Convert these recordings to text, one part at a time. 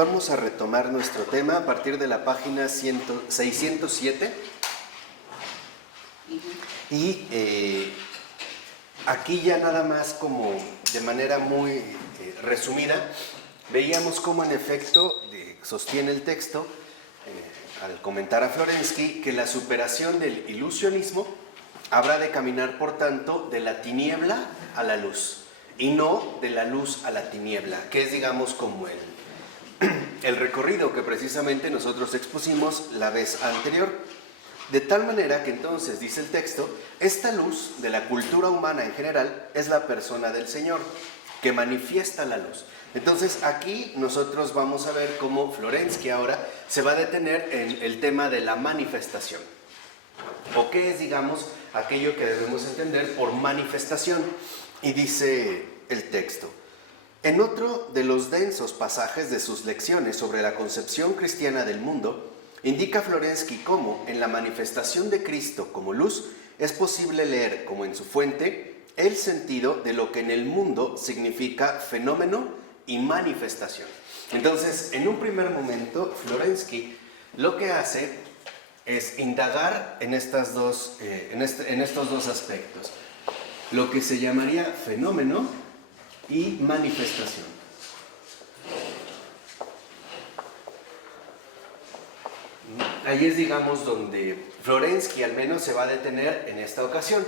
vamos a retomar nuestro tema a partir de la página 607. Y aquí ya nada más como de manera muy resumida, veíamos cómo en efecto sostiene el texto, al comentar a Florensky, que la superación del ilusionismo habrá de caminar, por tanto, de la tiniebla a la luz, y no de la luz a la tiniebla, que es, digamos, como el recorrido que precisamente nosotros expusimos la vez anterior. De tal manera que entonces, dice el texto, esta luz de la cultura humana en general es la persona del Señor, que manifiesta la luz. Entonces aquí nosotros vamos a ver cómo Florensky ahora se va a detener en el tema de la manifestación, o qué es, digamos, aquello que debemos entender por manifestación. Y dice el texto: en otro de los densos pasajes de sus lecciones sobre la concepción cristiana del mundo, indica Florensky cómo en la manifestación de Cristo como luz es posible leer, como en su fuente, el sentido de lo que en el mundo significa fenómeno y manifestación. Entonces, en un primer momento, Florensky lo que hace es indagar en estos dos aspectos, lo que se llamaría fenómeno y manifestación. Ahí es, digamos, donde Florensky al menos se va a detener en esta ocasión.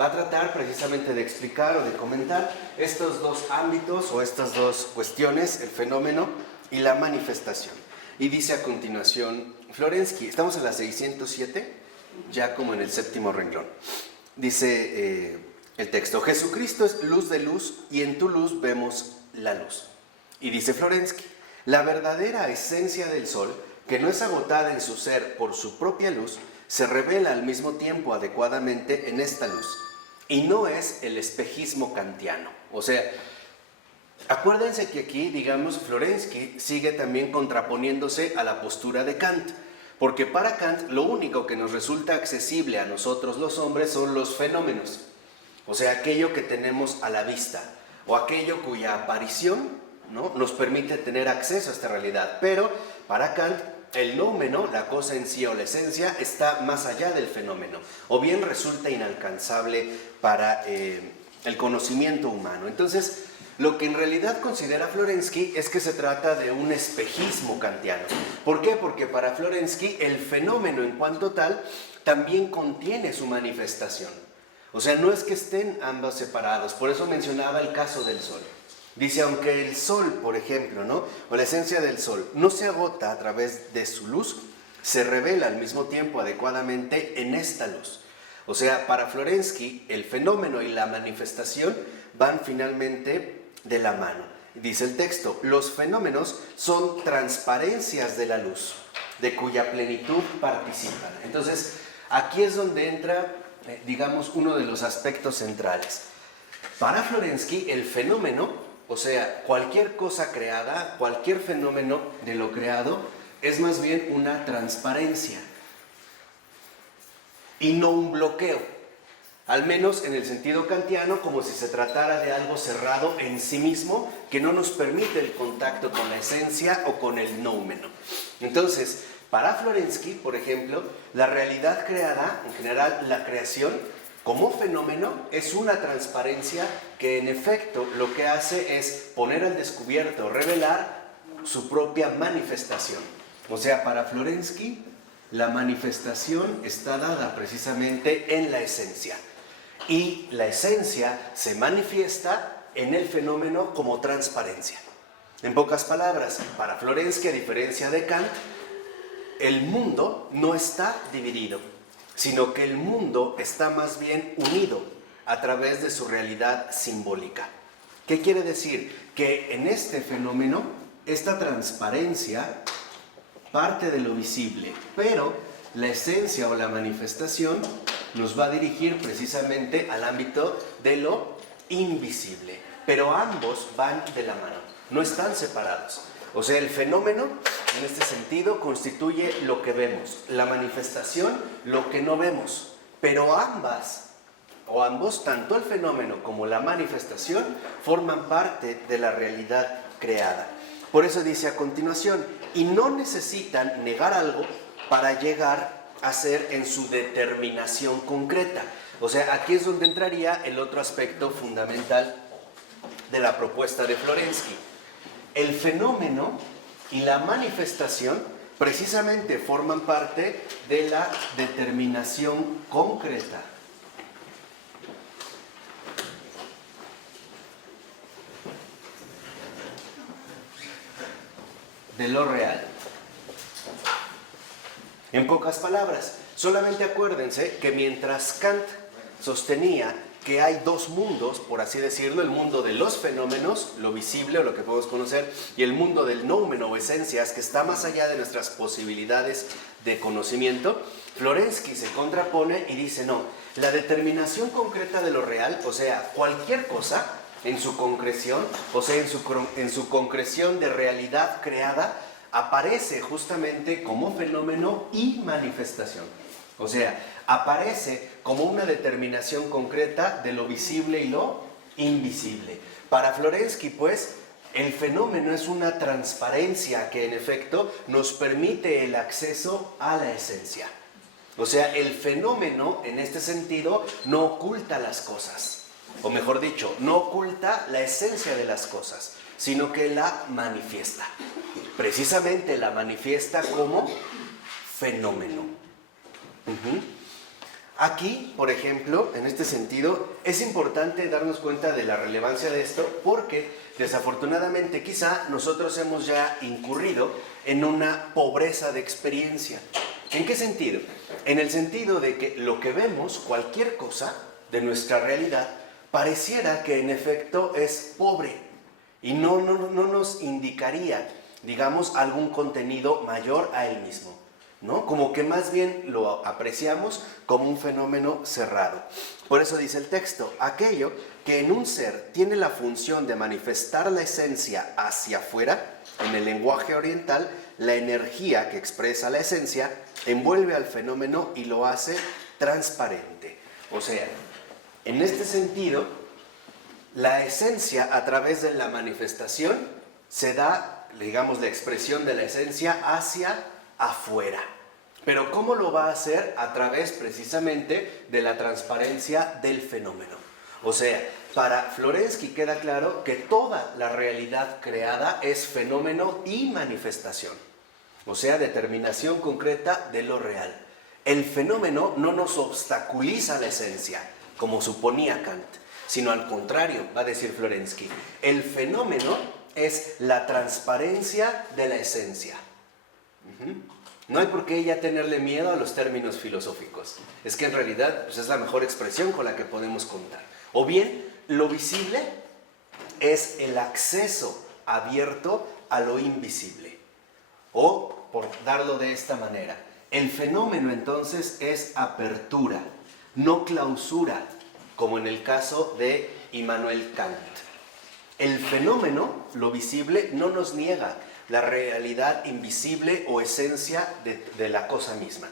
Va a tratar precisamente de explicar o de comentar estos dos ámbitos o estas dos cuestiones, el fenómeno y la manifestación. Y dice a continuación Florensky, estamos en la 607, ya como en el séptimo renglón. Dice el texto: Jesucristo es luz de luz y en tu luz vemos la luz. Y dice Florensky, la verdadera esencia del sol, que no es agotada en su ser por su propia luz, se revela al mismo tiempo adecuadamente en esta luz. Y no es el espejismo kantiano. O sea, acuérdense que aquí, digamos, Florensky sigue también contraponiéndose a la postura de Kant, porque para Kant lo único que nos resulta accesible a nosotros los hombres son los fenómenos, o sea, aquello que tenemos a la vista, o aquello cuya aparición, ¿no?, nos permite tener acceso a esta realidad. Pero para Kant el nómeno, la cosa en sí o la esencia, está más allá del fenómeno, o bien resulta inalcanzable para el conocimiento humano. Entonces, lo que en realidad considera Florensky es que se trata de un espejismo kantiano. ¿Por qué? Porque para Florensky el fenómeno en cuanto tal también contiene su manifestación. O sea, no es que estén ambos separados. Por eso mencionaba el caso del sol. Dice, aunque el sol, por ejemplo, ¿no?, o la esencia del sol no se agota a través de su luz, se revela al mismo tiempo adecuadamente en esta luz. O sea, para Florensky el fenómeno y la manifestación van finalmente de la mano. Dice el texto, los fenómenos son transparencias de la luz, de cuya plenitud participan. Entonces, aquí es donde entra, digamos, uno de los aspectos centrales. Para Florensky el fenómeno, o sea, cualquier cosa creada, cualquier fenómeno de lo creado, es más bien una transparencia y no un bloqueo, al menos en el sentido kantiano, como si se tratara de algo cerrado en sí mismo que no nos permite el contacto con la esencia o con el nómeno. Entonces, para Florensky, por ejemplo, la realidad creada, en general la creación, como fenómeno, es una transparencia que en efecto lo que hace es poner al descubierto, revelar su propia manifestación. O sea, para Florensky, la manifestación está dada precisamente en la esencia. Y la esencia se manifiesta en el fenómeno como transparencia. En pocas palabras, para Florensky, a diferencia de Kant, el mundo no está dividido, sino que el mundo está más bien unido a través de su realidad simbólica. ¿Qué quiere decir? Que en este fenómeno, esta transparencia parte de lo visible, pero la esencia o la manifestación nos va a dirigir precisamente al ámbito de lo invisible. Pero ambos van de la mano, no están separados. O sea, el fenómeno, en este sentido, constituye lo que vemos, la manifestación, lo que no vemos. Pero ambos, tanto el fenómeno como la manifestación, forman parte de la realidad creada. Por eso dice a continuación, y no necesitan negar algo para llegar a ser en su determinación concreta. O sea, aquí es donde entraría el otro aspecto fundamental de la propuesta de Florensky. El fenómeno y la manifestación precisamente forman parte de la determinación concreta. De lo real. En pocas palabras, solamente acuérdense que mientras Kant sostenía que hay dos mundos, por así decirlo, el mundo de los fenómenos, lo visible o lo que podemos conocer, y el mundo del noumen o esencias, que está más allá de nuestras posibilidades de conocimiento, Florensky se contrapone y dice, no, la determinación concreta de lo real, o sea, cualquier cosa, en su concreción, o sea, en su concreción de realidad creada, aparece justamente como fenómeno y manifestación. O sea, aparece como una determinación concreta de lo visible y lo invisible. Para Florensky, pues, el fenómeno es una transparencia que en efecto nos permite el acceso a la esencia. O sea, el fenómeno en este sentido no oculta las cosas. O mejor dicho, no oculta la esencia de las cosas, sino que la manifiesta. Precisamente la manifiesta como fenómeno. Aquí, por ejemplo, en este sentido, es importante darnos cuenta de la relevancia de esto porque, desafortunadamente, quizá nosotros hemos ya incurrido en una pobreza de experiencia. ¿En qué sentido? En el sentido de que lo que vemos, cualquier cosa de nuestra realidad, pareciera que en efecto es pobre y no nos indicaría, digamos, algún contenido mayor a él mismo, ¿no? Como que más bien lo apreciamos como un fenómeno cerrado. Por eso dice el texto, aquello que en un ser tiene la función de manifestar la esencia hacia afuera, en el lenguaje oriental, la energía que expresa la esencia envuelve al fenómeno y lo hace transparente. O sea, en este sentido, la esencia a través de la manifestación se da, digamos, la expresión de la esencia hacia afuera. Pero ¿cómo lo va a hacer? A través precisamente de la transparencia del fenómeno. O sea, para Florensky queda claro que toda la realidad creada es fenómeno y manifestación. O sea, determinación concreta de lo real. El fenómeno no nos obstaculiza la esencia, como suponía Kant, sino al contrario, va a decir Florensky, el fenómeno es la transparencia de la esencia. No hay por qué ya tenerle miedo a los términos filosóficos. Es que en realidad pues, es la mejor expresión con la que podemos contar. O bien, lo visible es el acceso abierto a lo invisible. O, por darlo de esta manera, el fenómeno entonces es apertura, no clausura, como en el caso de Immanuel Kant. El fenómeno, lo visible, no nos niega la realidad invisible o esencia de la cosa misma,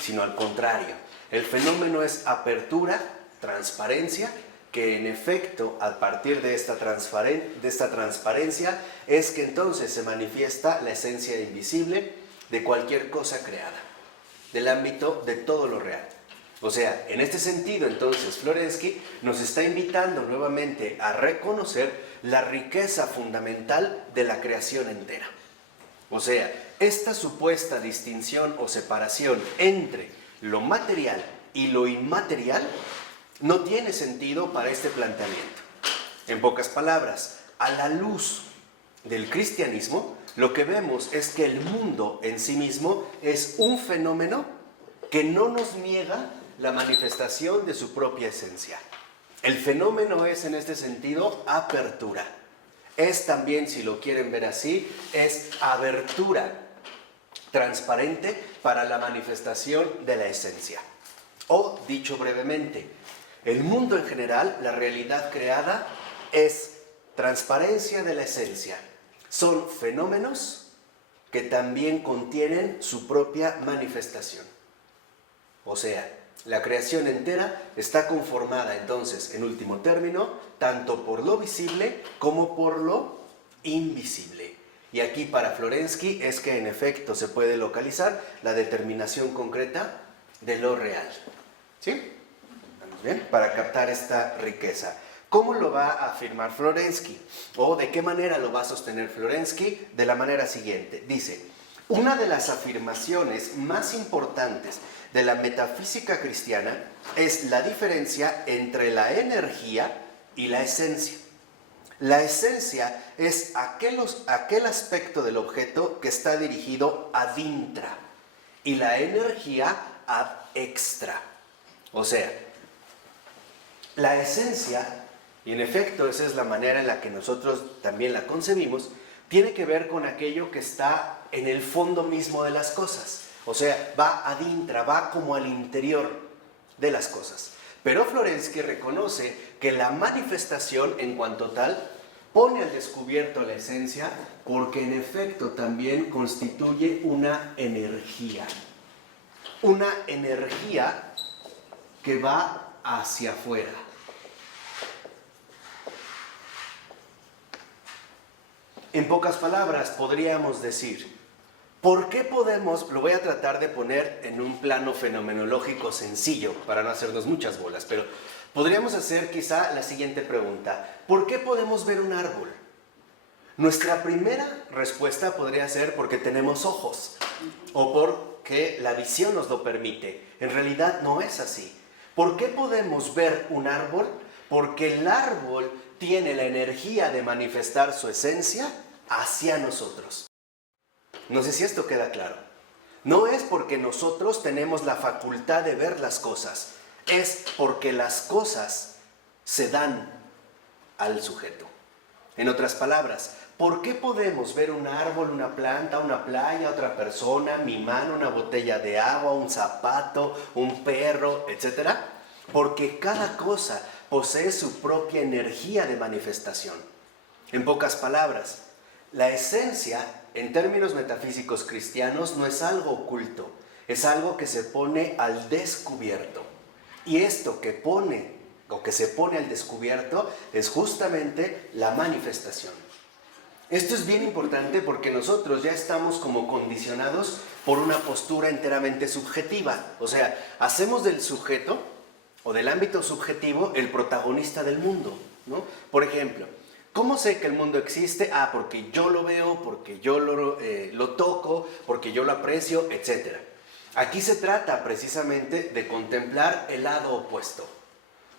sino al contrario. El fenómeno es apertura, transparencia, que en efecto, a partir de esta transparencia, es que entonces se manifiesta la esencia invisible de cualquier cosa creada, del ámbito de todo lo real. O sea, en este sentido, entonces, Florensky nos está invitando nuevamente a reconocer la riqueza fundamental de la creación entera. O sea, esta supuesta distinción o separación entre lo material y lo inmaterial no tiene sentido para este planteamiento. En pocas palabras, a la luz del cristianismo, lo que vemos es que el mundo en sí mismo es un fenómeno que no nos niega la manifestación de su propia esencia. El fenómeno es en este sentido apertura. Es también, si lo quieren ver así, es abertura transparente para la manifestación de la esencia. O, dicho brevemente, el mundo en general, la realidad creada, es transparencia de la esencia. Son fenómenos que también contienen su propia manifestación. O sea, la creación entera está conformada entonces, en último término, tanto por lo visible como por lo invisible. Y aquí para Florensky es que en efecto se puede localizar la determinación concreta de lo real. ¿Sí? ¿Estamos bien? Para captar esta riqueza. ¿Cómo lo va a afirmar Florensky? ¿O de qué manera lo va a sostener Florensky? De la manera siguiente. Dice, una de las afirmaciones más importantes de la metafísica cristiana es la diferencia entre la energía y la esencia. La esencia es aquel aspecto del objeto que está dirigido ad intra y la energía ad extra. O sea, la esencia, y en efecto esa es la manera en la que nosotros también la concebimos, tiene que ver con aquello que está en el fondo mismo de las cosas. O sea, va ad intra, va como al interior de las cosas. Pero Florensky reconoce que la manifestación en cuanto tal pone al descubierto la esencia porque en efecto también constituye una energía. Una energía que va hacia afuera. En pocas palabras podríamos decir, ¿por qué podemos, lo voy a tratar de poner en un plano fenomenológico sencillo, para no hacernos muchas bolas, pero podríamos hacer quizá la siguiente pregunta, ¿por qué podemos ver un árbol? Nuestra primera respuesta podría ser porque tenemos ojos, o porque la visión nos lo permite. En realidad no es así. ¿Por qué podemos ver un árbol? Porque el árbol tiene la energía de manifestar su esencia hacia nosotros. No sé si esto queda claro. No es porque nosotros tenemos la facultad de ver las cosas, es porque las cosas se dan al sujeto. En otras palabras, ¿por qué podemos ver un árbol, una planta, una playa, otra persona, mi mano, una botella de agua, un zapato, un perro, etcétera? Porque cada cosa posee su propia energía de manifestación. En pocas palabras, la esencia, en términos metafísicos cristianos, no es algo oculto, es algo que se pone al descubierto. Y esto que pone, o que se pone al descubierto, es justamente la manifestación. Esto es bien importante porque nosotros ya estamos como condicionados por una postura enteramente subjetiva. O sea, hacemos del sujeto, o del ámbito subjetivo, el protagonista del mundo, ¿no? Por ejemplo, ¿cómo sé que el mundo existe? Ah, porque yo lo veo, porque yo lo toco, porque yo lo aprecio, etc. Aquí se trata precisamente de contemplar el lado opuesto.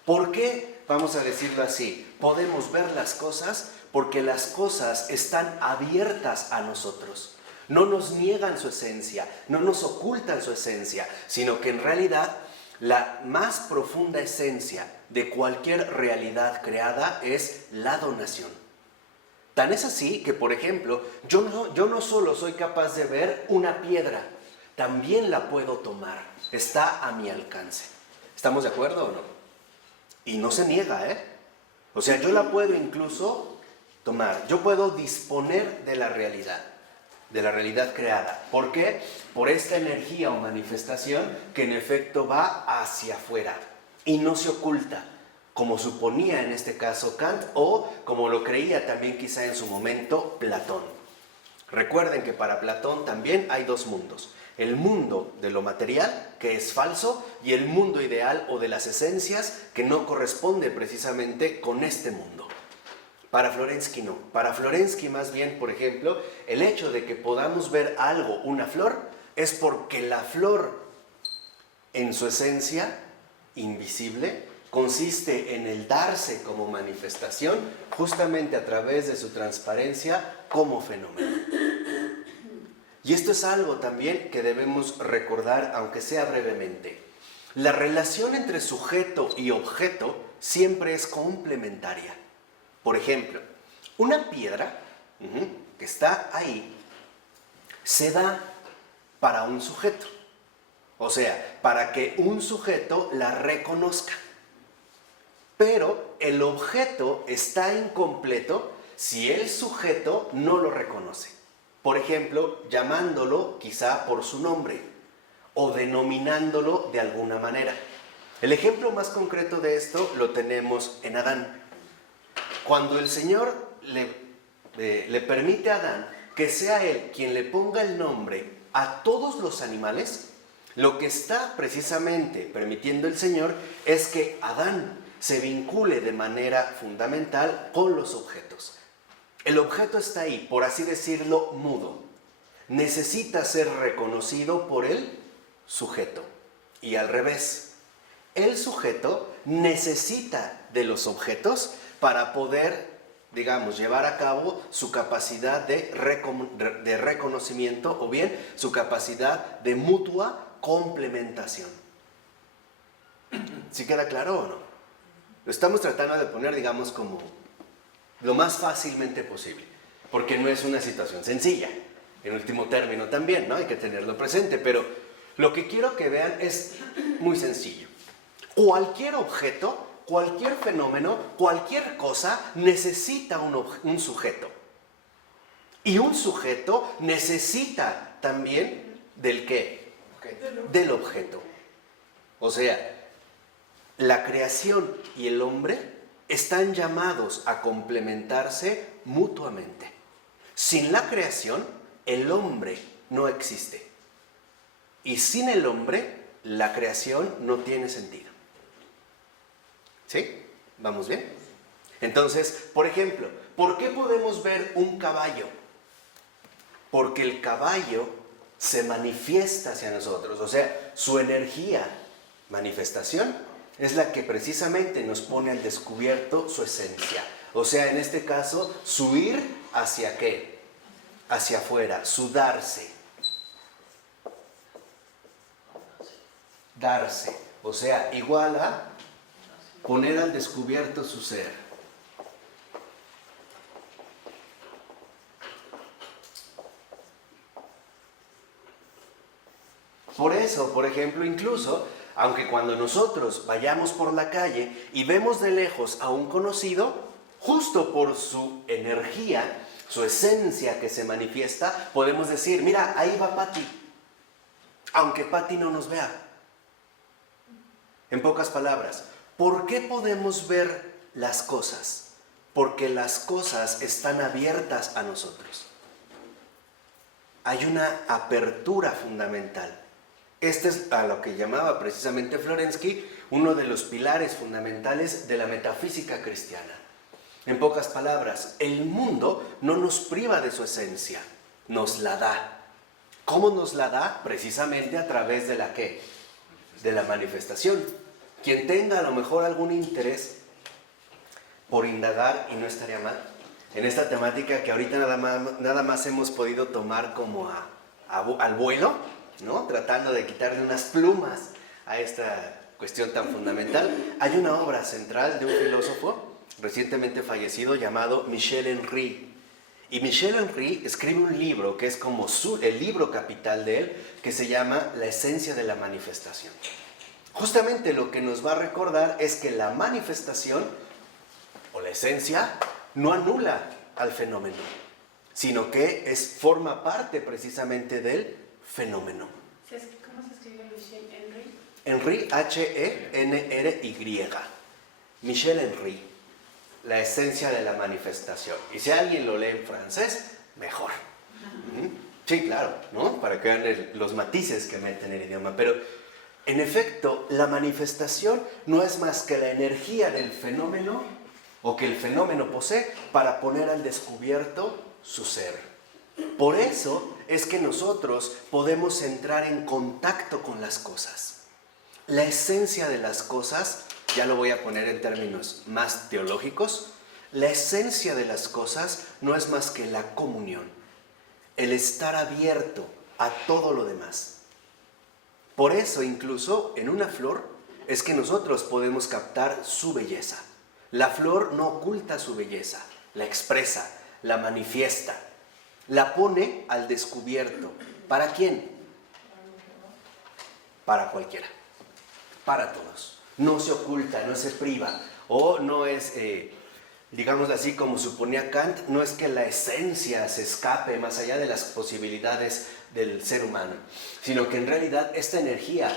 ¿Por qué? Vamos a decirlo así, podemos ver las cosas porque las cosas están abiertas a nosotros. No nos niegan su esencia, no nos ocultan su esencia, sino que en realidad la más profunda esencia de cualquier realidad creada es la donación. Tan es así que, por ejemplo, yo no solo soy capaz de ver una piedra, también la puedo tomar, está a mi alcance. ¿Estamos de acuerdo o no? Y no se niega, ¿eh? O sea, yo la puedo incluso tomar, yo puedo disponer de la realidad creada. ¿Por qué? Por esta energía o manifestación que en efecto va hacia afuera y no se oculta, como suponía en este caso Kant o como lo creía también quizá en su momento Platón. Recuerden que para Platón también hay dos mundos. El mundo de lo material, que es falso, y el mundo ideal o de las esencias, que no corresponde precisamente con este mundo. Para Florensky no. Para Florensky más bien, por ejemplo, el hecho de que podamos ver algo, una flor, es porque la flor en su esencia invisible consiste en el darse como manifestación justamente a través de su transparencia como fenómeno. Y esto es algo también que debemos recordar, aunque sea brevemente. La relación entre sujeto y objeto siempre es complementaria. Por ejemplo, una piedra que está ahí se da para un sujeto. O sea, para que un sujeto la reconozca. Pero el objeto está incompleto si el sujeto no lo reconoce. Por ejemplo, llamándolo quizá por su nombre o denominándolo de alguna manera. El ejemplo más concreto de esto lo tenemos en Adán. Cuando el Señor le permite a Adán que sea Él quien le ponga el nombre a todos los animales, lo que está precisamente permitiendo el Señor es que Adán se vincule de manera fundamental con los objetos. El objeto está ahí, por así decirlo, mudo. Necesita ser reconocido por el sujeto. Y al revés, el sujeto necesita de los objetos para poder, digamos, llevar a cabo su capacidad de reconocimiento o bien su capacidad de mutua complementación. ¿Sí queda claro o no? Lo estamos tratando de poner, digamos, como lo más fácilmente posible, porque no es una situación sencilla. En último término también, ¿no? Hay que tenerlo presente, pero lo que quiero que vean es muy sencillo. Cualquier objeto, cualquier fenómeno, cualquier cosa necesita un sujeto. Y un sujeto necesita también ¿del qué? Del objeto. O sea, la creación y el hombre están llamados a complementarse mutuamente. Sin la creación, el hombre no existe. Y sin el hombre, la creación no tiene sentido. ¿Sí? ¿Vamos bien? Entonces, por ejemplo, ¿por qué podemos ver un caballo? Porque el caballo se manifiesta hacia nosotros. O sea, su energía, manifestación, es la que precisamente nos pone al descubierto su esencia. O sea, en este caso, su ir hacia ¿qué? Hacia afuera, su darse. Darse. O sea, igual a poner al descubierto su ser. Por eso, por ejemplo, incluso, aunque cuando nosotros vayamos por la calle y vemos de lejos a un conocido, justo por su energía, su esencia que se manifiesta, podemos decir, mira, ahí va Pati, aunque Pati no nos vea. En pocas palabras, ¿por qué podemos ver las cosas? Porque las cosas están abiertas a nosotros. Hay una apertura fundamental. Este es a lo que llamaba precisamente Florensky uno de los pilares fundamentales de la metafísica cristiana. En pocas palabras, el mundo no nos priva de su esencia, nos la da. ¿Cómo nos la da? Precisamente a través de la ¿qué? De la manifestación. Quien tenga a lo mejor algún interés por indagar, y no estaría mal, en esta temática que ahorita nada más hemos podido tomar como al vuelo, ¿no? Tratando de quitarle unas plumas a esta cuestión tan fundamental. Hay una obra central de un filósofo recientemente fallecido llamado Michel Henry. Y Michel Henry escribe un libro que es como el libro capital de él, que se llama La esencia de la manifestación. Justamente lo que nos va a recordar es que la manifestación o la esencia no anula al fenómeno, sino que forma parte precisamente del fenómeno. ¿Cómo se escribe Michel Henry? Henry, H-E-N-R-Y. Michel Henry, la esencia de la manifestación. Y si alguien lo lee en francés, mejor. Sí, claro, ¿no? Para que vean los matices que meten en el idioma. Pero, en efecto, la manifestación no es más que la energía del fenómeno o que el fenómeno posee para poner al descubierto su ser. Por eso es que nosotros podemos entrar en contacto con las cosas. La esencia de las cosas, ya lo voy a poner en términos más teológicos, la esencia de las cosas no es más que la comunión, el estar abierto a todo lo demás. Por eso incluso en una flor es que nosotros podemos captar su belleza. La flor no oculta su belleza, la expresa, la manifiesta. La pone al descubierto. ¿Para quién? Para cualquiera. Para todos. No se oculta, no se priva. O no es, digamos así como suponía Kant, no es que la esencia se escape más allá de las posibilidades del ser humano, sino que en realidad esta energía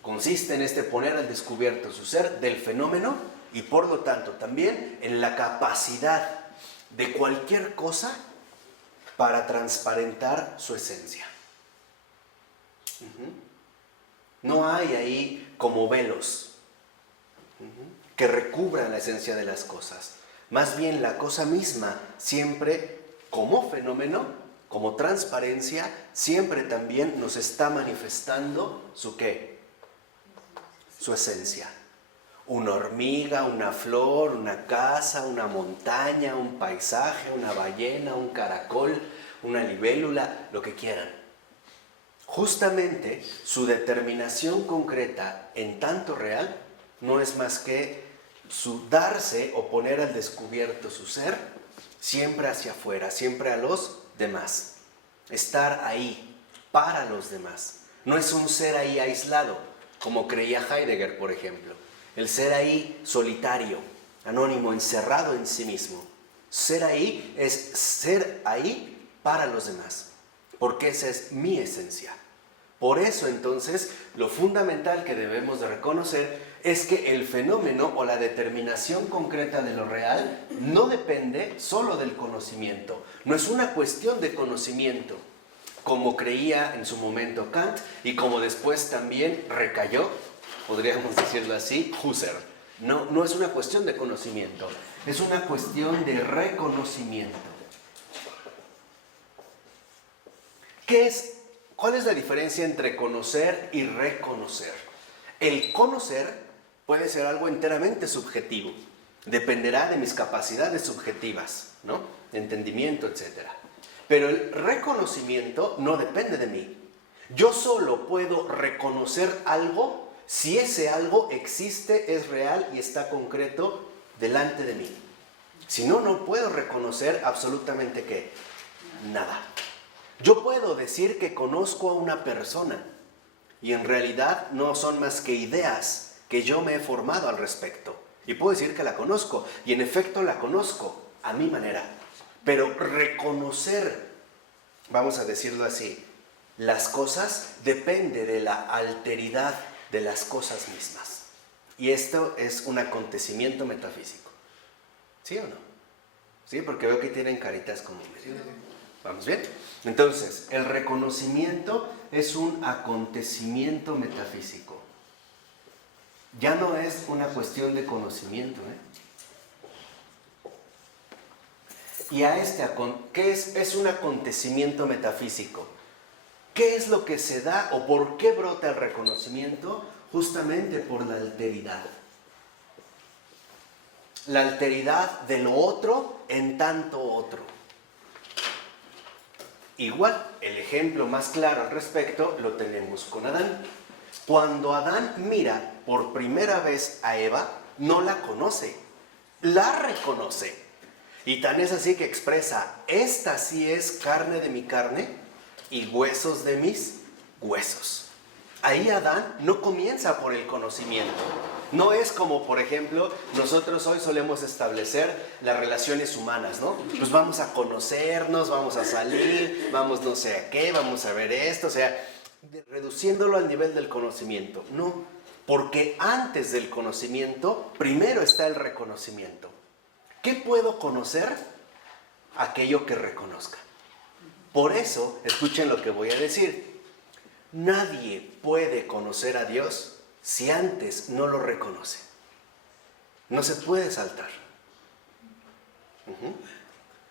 consiste en poner al descubierto su ser del fenómeno y por lo tanto también en la capacidad de cualquier cosa para transparentar su esencia. No hay ahí como velos que recubran la esencia de las cosas. Más bien la cosa misma siempre como fenómeno, como transparencia, siempre también nos está manifestando su ¿qué? Su esencia. Una hormiga, una flor, una casa, una montaña, un paisaje, una ballena, un caracol, una libélula, lo que quieran. Justamente su determinación concreta en tanto real no es más que su darse o poner al descubierto su ser siempre hacia afuera, siempre a los demás. Estar ahí para los demás. No es un ser ahí aislado, como creía Heidegger, por ejemplo. El ser ahí solitario, anónimo, encerrado en sí mismo. Ser ahí es ser ahí para los demás, porque esa es mi esencia. Por eso entonces lo fundamental que debemos de reconocer es que el fenómeno o la determinación concreta de lo real no depende solo del conocimiento. No es una cuestión de conocimiento, como creía en su momento Kant y como después también recayó, podríamos decirlo así, Husserl. No es una cuestión de conocimiento, es una cuestión de reconocimiento. ¿Cuál es la diferencia entre conocer y reconocer? El conocer puede ser algo enteramente subjetivo, dependerá de mis capacidades subjetivas, ¿no? Entendimiento, etc. Pero el reconocimiento no depende de mí. Yo solo puedo reconocer algo si ese algo existe, es real y está concreto delante de mí. Si no, no puedo reconocer absolutamente ¿qué? Nada. Yo puedo decir que conozco a una persona y en realidad no son más que ideas que yo me he formado al respecto. Y puedo decir que la conozco y en efecto la conozco a mi manera. Pero reconocer, vamos a decirlo así, las cosas depende de la alteridad de las cosas mismas. Y esto es un acontecimiento metafísico. ¿Sí o no? Sí, porque veo que tienen caritas como medio. ¿Vamos bien? Entonces, el reconocimiento es un acontecimiento metafísico. Ya no es una cuestión de conocimiento, Y a ¿qué es un acontecimiento metafísico? ¿Qué es lo que se da o por qué brota el reconocimiento? Justamente por la alteridad. La alteridad de lo otro en tanto otro. Igual, el ejemplo más claro al respecto lo tenemos con Adán. Cuando Adán mira por primera vez a Eva, no la conoce, la reconoce. Y tan es así que expresa, esta sí es carne de mi carne y huesos de mis huesos. Ahí Adán no comienza por el conocimiento. No es como, por ejemplo, nosotros hoy solemos establecer las relaciones humanas, ¿no? Pues vamos a conocernos, vamos a salir, vamos no sé a qué, vamos a ver esto, o sea, reduciéndolo al nivel del conocimiento. No, porque antes del conocimiento, primero está el reconocimiento. ¿Qué puedo conocer? Aquello que reconozca. Por eso, escuchen lo que voy a decir. Nadie puede conocer a Dios si antes no lo reconoce. No se puede saltar.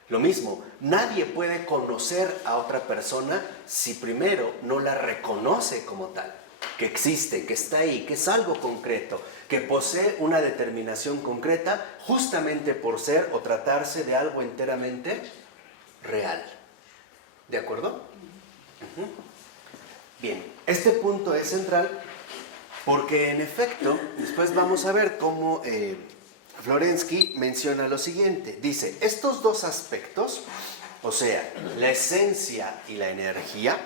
Lo mismo, nadie puede conocer a otra persona si primero no la reconoce como tal. Que existe, que está ahí, que es algo concreto, que posee una determinación concreta justamente por ser o tratarse de algo enteramente real. ¿De acuerdo? Bien, este punto es central porque en efecto, después vamos a ver cómo Florensky menciona lo siguiente. Dice, estos dos aspectos, o sea, la esencia y la energía,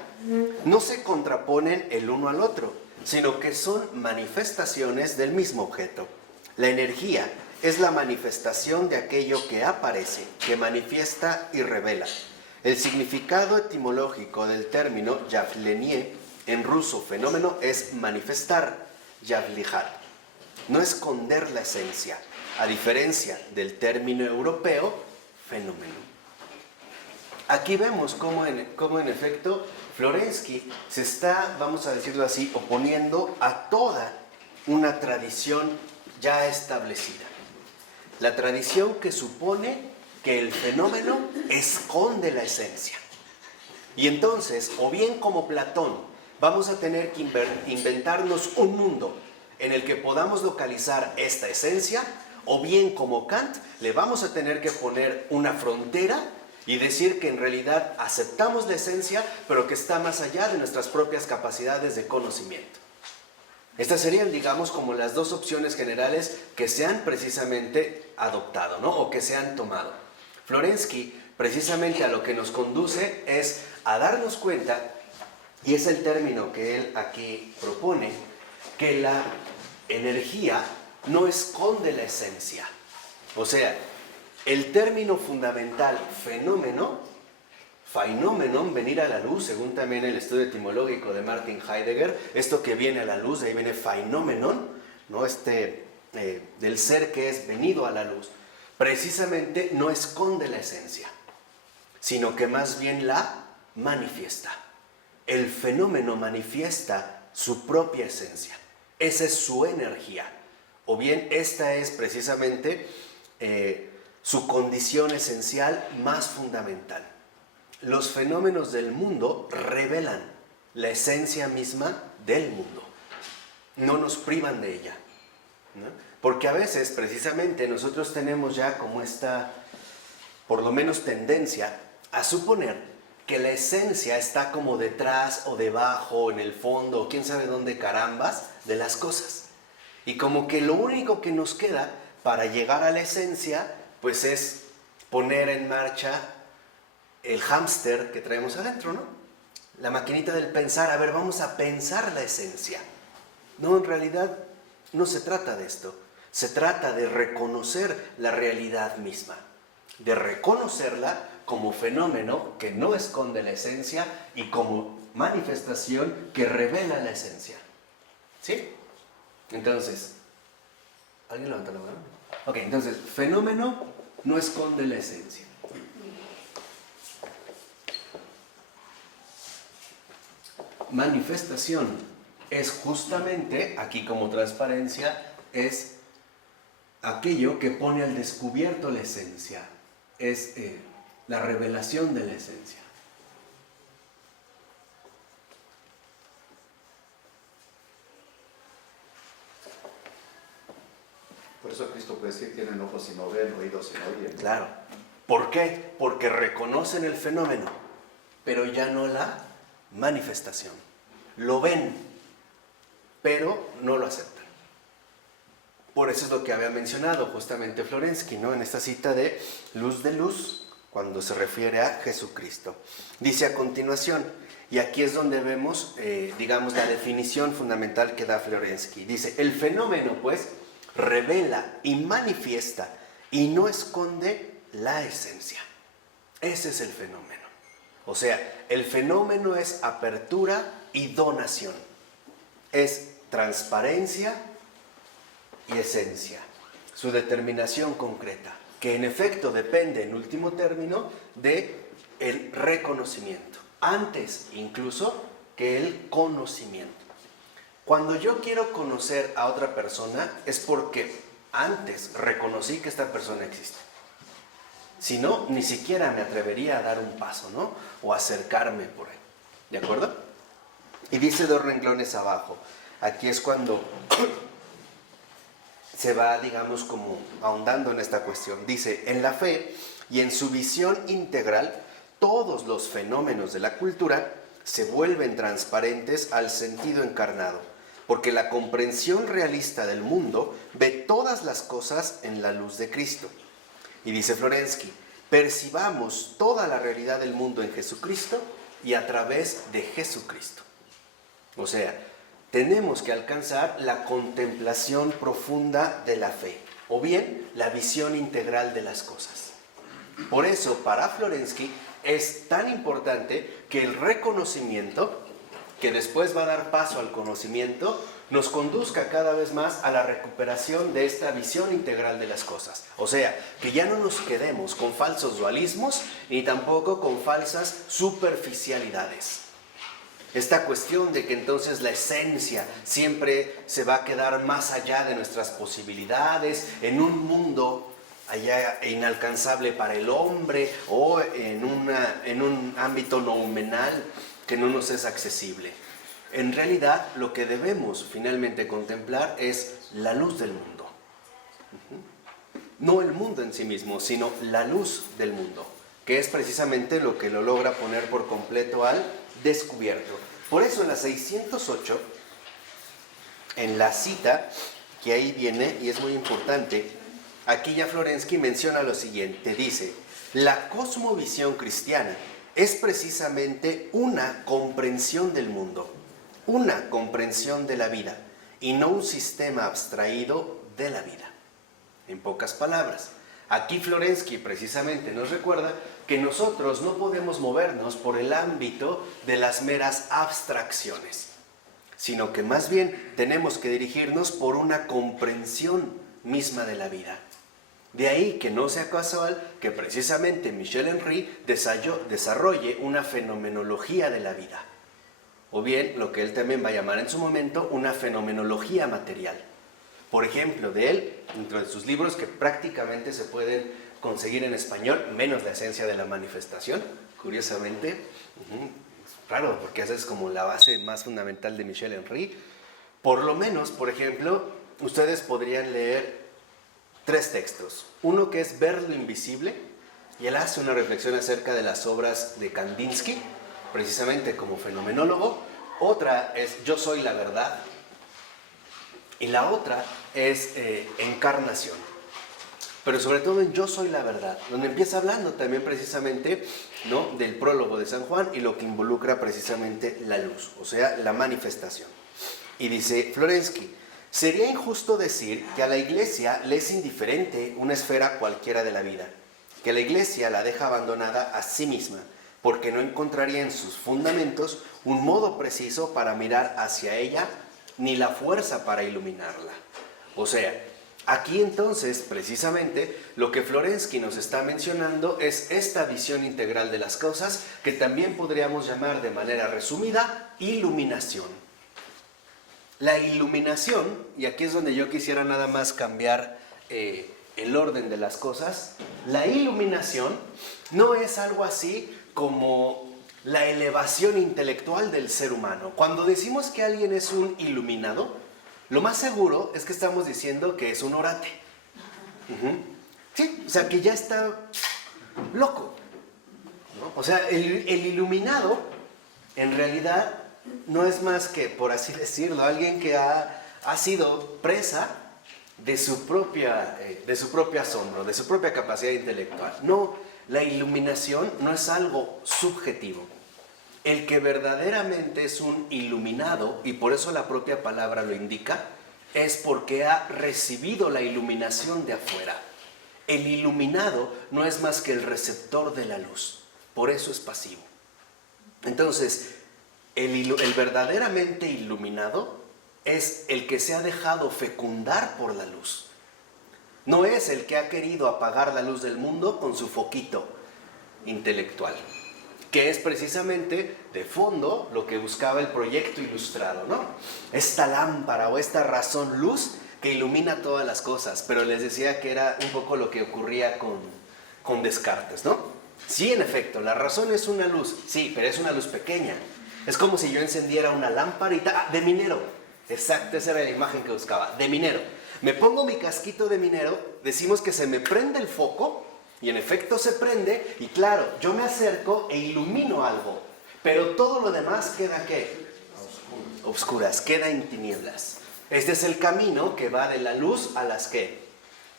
no se contraponen el uno al otro, sino que son manifestaciones del mismo objeto. La energía es la manifestación de aquello que aparece, que manifiesta y revela. El significado etimológico del término явление, en ruso fenómeno, es manifestar, являть. No esconder la esencia, a diferencia del término europeo, fenómeno. Aquí vemos cómo en efecto Florensky se está, vamos a decirlo así, oponiendo a toda una tradición ya establecida. La tradición que supone que el fenómeno esconde la esencia. Y entonces, o bien como Platón, vamos a tener que inventarnos un mundo en el que podamos localizar esta esencia, o bien como Kant, le vamos a tener que poner una frontera y decir que en realidad aceptamos la esencia, pero que está más allá de nuestras propias capacidades de conocimiento. Estas serían, digamos, como las dos opciones generales que se han precisamente adoptado, ¿no? O que se han tomado. Florensky, precisamente a lo que nos conduce es a darnos cuenta, y es el término que él aquí propone, que la energía no esconde la esencia. O sea, el término fundamental fenómeno, phenomenon, venir a la luz, según también el estudio etimológico de Martin Heidegger, esto que viene a la luz, de ahí viene phenomenon, ¿no? Del ser que es venido a la luz, precisamente no esconde la esencia, sino que más bien la manifiesta. El fenómeno manifiesta su propia esencia, esa es su energía, o bien esta es precisamente su condición esencial más fundamental. Los fenómenos del mundo revelan la esencia misma del mundo, no nos privan de ella, ¿no? Porque a veces precisamente nosotros tenemos ya como esta, por lo menos tendencia, a suponer que la esencia está como detrás o debajo, o en el fondo, o quién sabe dónde carambas, de las cosas. Y como que lo único que nos queda para llegar a la esencia, pues es poner en marcha el hámster que traemos adentro, ¿no? La maquinita del pensar, a ver, vamos a pensar la esencia. No, en realidad no se trata de esto. Se trata de reconocer la realidad misma, de reconocerla como fenómeno que no esconde la esencia y como manifestación que revela la esencia. ¿Sí? Entonces, ¿alguien levanta la mano? Ok, entonces, fenómeno no esconde la esencia. Manifestación es justamente, aquí como transparencia, es aquello que pone al descubierto la esencia, es la revelación de la esencia. Por eso Cristo puede decir, tienen ojos y no ven, oídos y no oyen. Claro. ¿Por qué? Porque reconocen el fenómeno, pero ya no la manifestación. Lo ven, pero no lo aceptan. Por eso es lo que había mencionado justamente Florensky, ¿no? En esta cita de luz, cuando se refiere a Jesucristo. Dice a continuación, y aquí es donde vemos, digamos, la definición fundamental que da Florensky. Dice, el fenómeno, pues, revela y manifiesta y no esconde la esencia. Ese es el fenómeno. O sea, el fenómeno es apertura y donación. Es transparencia y esencia. Su determinación concreta, que en efecto depende, en último término, del reconocimiento. Antes incluso que el conocimiento. Cuando yo quiero conocer a otra persona es porque antes reconocí que esta persona existe. Si no, ni siquiera me atrevería a dar un paso, ¿no? O acercarme por ahí. ¿De acuerdo? Y dice 2 renglones abajo. Aquí es cuando se va, digamos, como ahondando en esta cuestión. Dice, en la fe y en su visión integral, todos los fenómenos de la cultura se vuelven transparentes al sentido encarnado, porque la comprensión realista del mundo ve todas las cosas en la luz de Cristo. Y dice Florensky, percibamos toda la realidad del mundo en Jesucristo y a través de Jesucristo. O sea, tenemos que alcanzar la contemplación profunda de la fe, o bien la visión integral de las cosas. Por eso, para Florensky, es tan importante que el reconocimiento, que después va a dar paso al conocimiento, nos conduzca cada vez más a la recuperación de esta visión integral de las cosas. O sea, que ya no nos quedemos con falsos dualismos ni tampoco con falsas superficialidades. Esta cuestión de que entonces la esencia siempre se va a quedar más allá de nuestras posibilidades, en un mundo allá inalcanzable para el hombre o en un ámbito noumenal que no nos es accesible. En realidad, lo que debemos finalmente contemplar es la luz del mundo. No el mundo en sí mismo, sino la luz del mundo, que es precisamente lo que lo logra poner por completo al descubierto. Por eso en la 608, en la cita que ahí viene, y es muy importante, aquí ya Florensky menciona lo siguiente, dice: la cosmovisión cristiana es precisamente una comprensión del mundo, una comprensión de la vida, y no un sistema abstraído de la vida. En pocas palabras, aquí Florensky precisamente nos recuerda que nosotros no podemos movernos por el ámbito de las meras abstracciones, sino que más bien tenemos que dirigirnos por una comprensión misma de la vida. De ahí que no sea casual que precisamente Michel Henry desarrolle una fenomenología de la vida, o bien lo que él también va a llamar en su momento una fenomenología material. Por ejemplo, de él, dentro de sus libros que prácticamente se pueden conseguir en español, menos la esencia de la manifestación, curiosamente, claro, porque esa es como la base más fundamental de Michel Henry. Por lo menos, por ejemplo, ustedes podrían leer 3 textos. Uno que es Ver lo invisible, y él hace una reflexión acerca de las obras de Kandinsky, precisamente como fenomenólogo. Otra es Yo soy la verdad, y la otra es Encarnación. Pero sobre todo en Yo soy la verdad, donde empieza hablando también precisamente, ¿no?, del prólogo de San Juan y lo que involucra precisamente la luz, o sea, la manifestación. Y dice Florensky: sería injusto decir que a la Iglesia le es indiferente una esfera cualquiera de la vida, que la Iglesia la deja abandonada a sí misma, porque no encontraría en sus fundamentos un modo preciso para mirar hacia ella, ni la fuerza para iluminarla. O sea, aquí entonces, precisamente, lo que Florensky nos está mencionando es esta visión integral de las cosas, que también podríamos llamar de manera resumida iluminación. La iluminación, y aquí es donde yo quisiera nada más cambiar el orden de las cosas, la iluminación no es algo así como la elevación intelectual del ser humano. Cuando decimos que alguien es un iluminado, lo más seguro es que estamos diciendo que es un orate. Sí, o sea, que ya está loco, ¿no? O sea, el iluminado en realidad no es más que, por así decirlo, alguien que ha sido presa de su propio asombro, de su propia capacidad intelectual. No, la iluminación no es algo subjetivo. El que verdaderamente es un iluminado, y por eso la propia palabra lo indica, es porque ha recibido la iluminación de afuera. El iluminado no es más que el receptor de la luz, por eso es pasivo. Entonces, el verdaderamente iluminado es el que se ha dejado fecundar por la luz. No es el que ha querido apagar la luz del mundo con su foquito intelectual, que es precisamente de fondo lo que buscaba el proyecto ilustrado, ¿no? Esta lámpara o esta razón luz que ilumina todas las cosas. Pero les decía que era un poco lo que ocurría con Descartes, ¿no? Sí, en efecto, la razón es una luz, sí, pero es una luz pequeña. Es como si yo encendiera una lamparita de minero. Exacto, esa era la imagen que buscaba, de minero. Me pongo mi casquito de minero, decimos que se me prende el foco, y en efecto se prende, y claro, yo me acerco e ilumino algo, pero todo lo demás queda ¿qué? Obscuras, queda en tinieblas. Este es el camino que va de la luz a las ¿qué?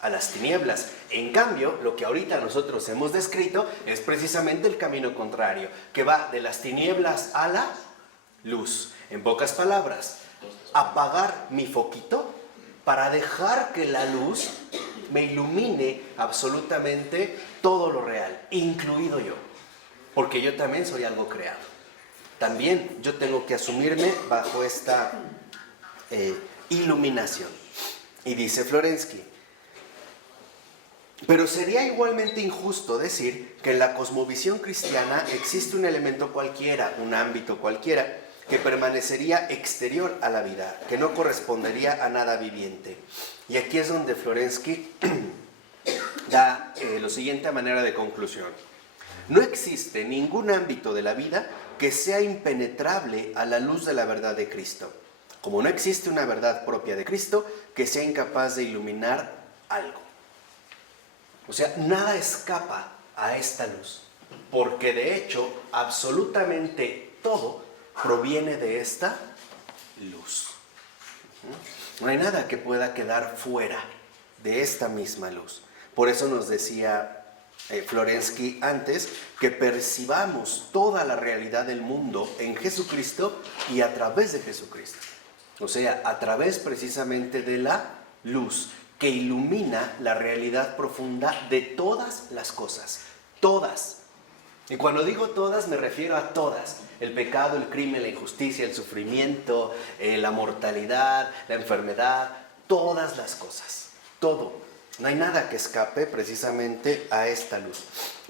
A las tinieblas. En cambio, lo que ahorita nosotros hemos descrito es precisamente el camino contrario, que va de las tinieblas a la luz. En pocas palabras, apagar mi foquito para dejar que la luz me ilumine absolutamente todo lo real, incluido yo, porque yo también soy algo creado. También yo tengo que asumirme bajo esta iluminación. Y dice Florensky, pero sería igualmente injusto decir que en la cosmovisión cristiana existe un elemento cualquiera, un ámbito cualquiera, que permanecería exterior a la vida, que no correspondería a nada viviente. Y aquí es donde Florensky da la siguiente manera de conclusión. No existe ningún ámbito de la vida que sea impenetrable a la luz de la verdad de Cristo, como no existe una verdad propia de Cristo que sea incapaz de iluminar algo. O sea, nada escapa a esta luz, porque de hecho absolutamente todo proviene de esta luz. No hay nada que pueda quedar fuera de esta misma luz. Por eso nos decía Florensky antes que percibamos toda la realidad del mundo en Jesucristo y a través de Jesucristo. O sea, a través precisamente de la luz que ilumina la realidad profunda de todas las cosas. Todas. Y cuando digo todas, me refiero a todas. El pecado, el crimen, la injusticia, el sufrimiento, la mortalidad, la enfermedad, todas las cosas. Todo. No hay nada que escape precisamente a esta luz.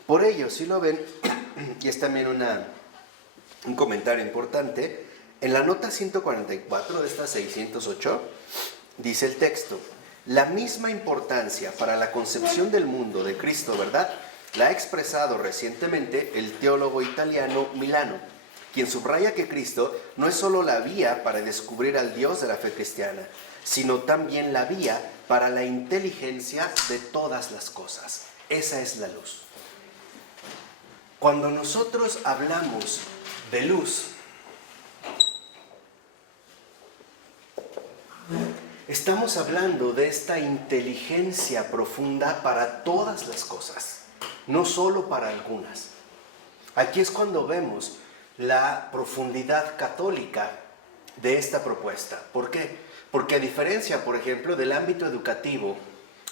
Por ello, si lo ven, y es también un comentario importante, en la nota 144 de esta 608, dice el texto, la misma importancia para la concepción del mundo de Cristo, ¿verdad?, la ha expresado recientemente el teólogo italiano Milano, quien subraya que Cristo no es solo la vía para descubrir al Dios de la fe cristiana, sino también la vía para la inteligencia de todas las cosas. Esa es la luz. Cuando nosotros hablamos de luz, estamos hablando de esta inteligencia profunda para todas las cosas, no solo para algunas. Aquí es cuando vemos la profundidad católica de esta propuesta. ¿Por qué? Porque a diferencia, por ejemplo, del ámbito educativo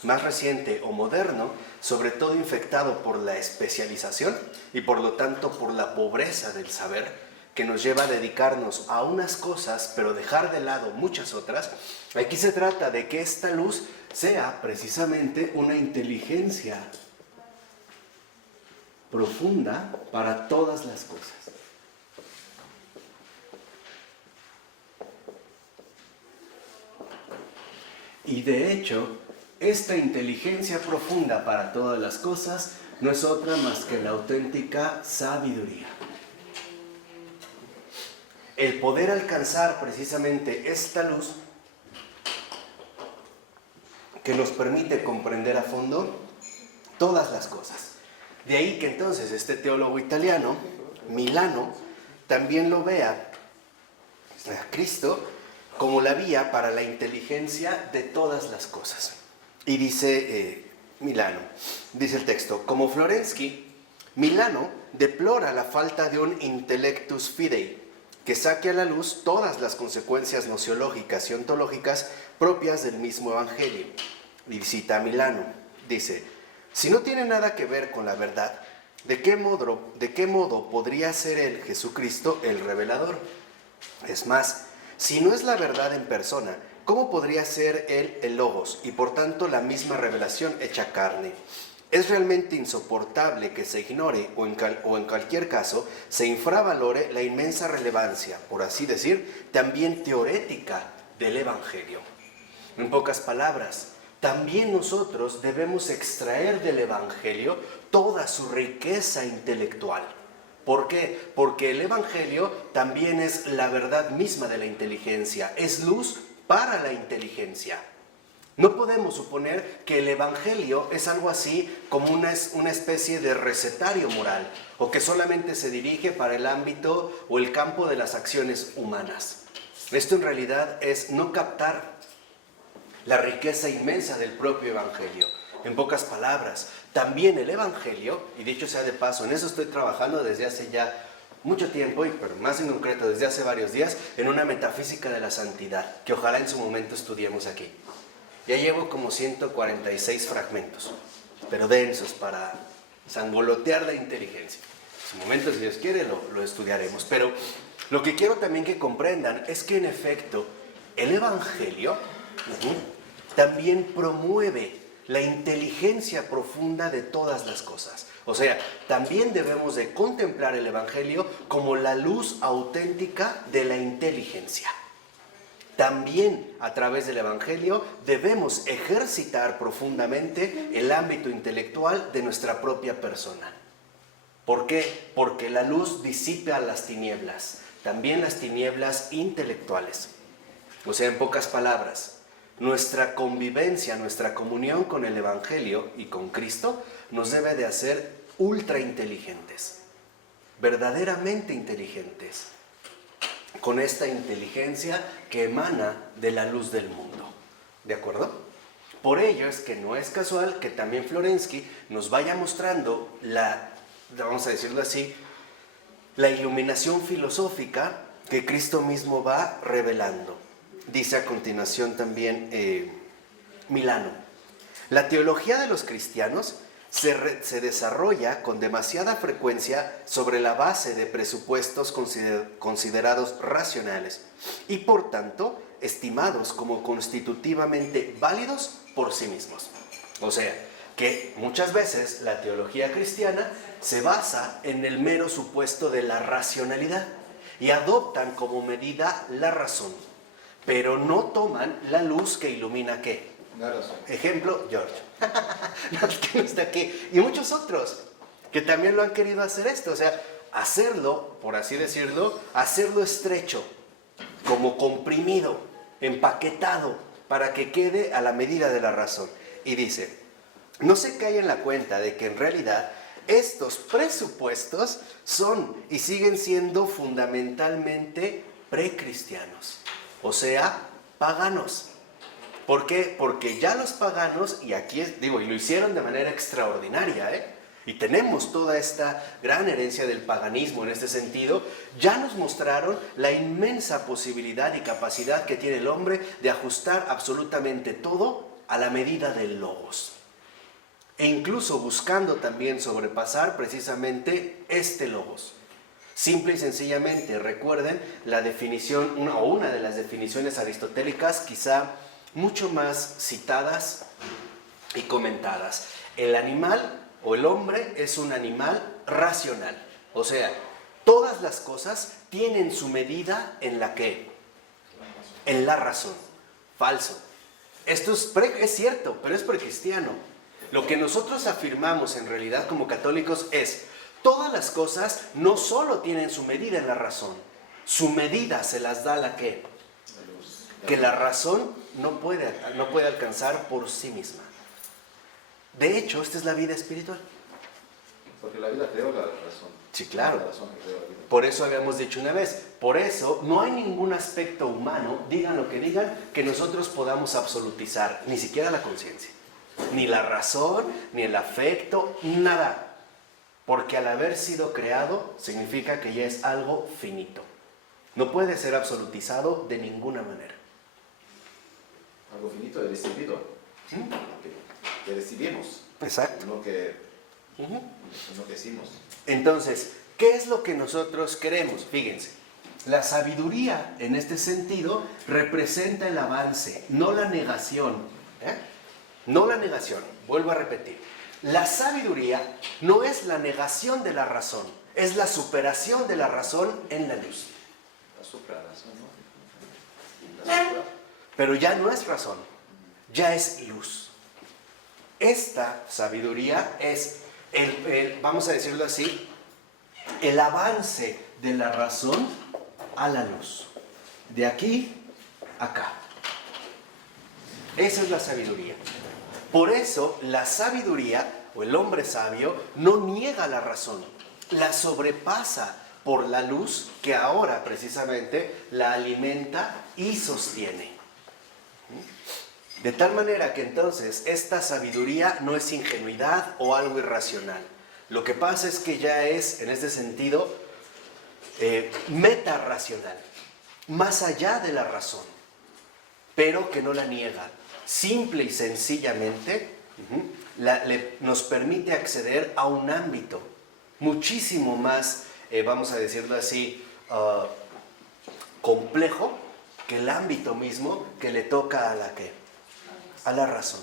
más reciente o moderno, sobre todo infectado por la especialización y por lo tanto por la pobreza del saber, que nos lleva a dedicarnos a unas cosas pero dejar de lado muchas otras, aquí se trata de que esta luz sea precisamente una inteligencia profunda para todas las cosas. Y de hecho, esta inteligencia profunda para todas las cosas no es otra más que la auténtica sabiduría. El poder alcanzar precisamente esta luz que nos permite comprender a fondo todas las cosas. De ahí que entonces este teólogo italiano, Milano, también lo vea a Cristo como la vía para la inteligencia de todas las cosas. Y dice Milano, dice el texto, como Florensky, Milano deplora la falta de un intellectus fidei, que saque a la luz todas las consecuencias nociológicas y ontológicas propias del mismo Evangelio. Y cita a Milano, dice, si no tiene nada que ver con la verdad, ¿de qué modo podría ser él, Jesucristo, el revelador? Es más, si no es la verdad en persona, ¿cómo podría ser él el Logos y por tanto la misma revelación hecha carne? Es realmente insoportable que se ignore o en cualquier caso se infravalore la inmensa relevancia, por así decir, también teorética del Evangelio. En pocas palabras, también nosotros debemos extraer del Evangelio toda su riqueza intelectual. ¿Por qué? Porque el Evangelio también es la verdad misma de la inteligencia, es luz para la inteligencia. No podemos suponer que el Evangelio es algo así como una especie de recetario moral, o que solamente se dirige para el ámbito o el campo de las acciones humanas. Esto en realidad es no captar la riqueza inmensa del propio Evangelio. En pocas palabras, también el Evangelio, y dicho sea de paso, en eso estoy trabajando desde hace ya mucho tiempo, pero más en concreto desde hace varios días, en una metafísica de la santidad, que ojalá en su momento estudiemos aquí. Ya llevo como 146 fragmentos, pero densos para sangolotear la inteligencia. En su momento, si Dios quiere, lo estudiaremos. Pero lo que quiero también que comprendan es que en efecto, el Evangelio también promueve la inteligencia profunda de todas las cosas. O sea, también debemos de contemplar el Evangelio como la luz auténtica de la inteligencia. También a través del Evangelio debemos ejercitar profundamente el ámbito intelectual de nuestra propia persona. ¿Por qué? Porque la luz disipa las tinieblas, también las tinieblas intelectuales. O sea, en pocas palabras, nuestra convivencia, nuestra comunión con el Evangelio y con Cristo nos debe de hacer ultra inteligentes, verdaderamente inteligentes, con esta inteligencia que emana de la luz del mundo. ¿De acuerdo? Por ello es que no es casual que también Florensky nos vaya mostrando vamos a decirlo así, la iluminación filosófica que Cristo mismo va revelando. Dice a continuación también Milano: la teología de los cristianos se desarrolla con demasiada frecuencia sobre la base de presupuestos considerados racionales y por tanto estimados como constitutivamente válidos por sí mismos. O sea, que muchas veces la teología cristiana se basa en el mero supuesto de la racionalidad y adoptan como medida la razón, pero no toman la luz que ilumina ¿qué? La razón. Ejemplo, George. Que no está aquí. Y muchos otros que también lo han querido hacer esto. O sea, hacerlo, por así decirlo, hacerlo estrecho, como comprimido, empaquetado, para que quede a la medida de la razón. Y dice, no se cae en la cuenta de que en realidad estos presupuestos son y siguen siendo fundamentalmente precristianos, o sea, paganos. ¿Por qué? Porque ya los paganos, y aquí y lo hicieron de manera extraordinaria, y tenemos toda esta gran herencia del paganismo en este sentido, ya nos mostraron la inmensa posibilidad y capacidad que tiene el hombre de ajustar absolutamente todo a la medida del logos. E incluso buscando también sobrepasar precisamente este logos. Simple y sencillamente, recuerden la definición, una de las definiciones aristotélicas quizá mucho más citadas y comentadas. El animal o el hombre es un animal racional. O sea, todas las cosas tienen su medida en la ¿qué? En la razón. Falso. Esto es cierto, pero es precristiano. Lo que nosotros afirmamos en realidad como católicos es: todas las cosas no solo tienen su medida en la razón, su medida se las da la ¿qué? Que la razón no puede alcanzar por sí misma. De hecho, esta es la vida espiritual. Porque la vida creó la razón. Sí, claro. La razón que creó la vida. Por eso habíamos dicho una vez, por eso no hay ningún aspecto humano, digan lo que digan, que nosotros podamos absolutizar, ni siquiera la conciencia, ni la razón, ni el afecto, nada. Porque al haber sido creado significa que ya es algo finito. No puede ser absolutizado de ninguna manera. Algo finito de decidido. Que decidimos. Exacto. No que hicimos. Entonces, ¿qué es lo que nosotros queremos? Fíjense, la sabiduría en este sentido representa el avance, no la negación. No la negación, vuelvo a repetir. La sabiduría no es la negación de la razón, es la superación de la razón en la luz. La suprarrazón, ¿no? La supra. Pero ya no es razón, ya es luz. Esta sabiduría es, vamos a decirlo así, el avance de la razón a la luz. De aquí a acá. Esa es la sabiduría. Por eso la sabiduría, o el hombre sabio, no niega la razón, la sobrepasa por la luz que ahora precisamente la alimenta y sostiene. De tal manera que entonces esta sabiduría no es ingenuidad o algo irracional. Lo que pasa es que ya es, en este sentido, metarracional, más allá de la razón, pero que no la niega. Simple y sencillamente nos permite acceder a un ámbito muchísimo más, vamos a decirlo así, complejo, que el ámbito mismo que le toca a la ¿qué? A la razón.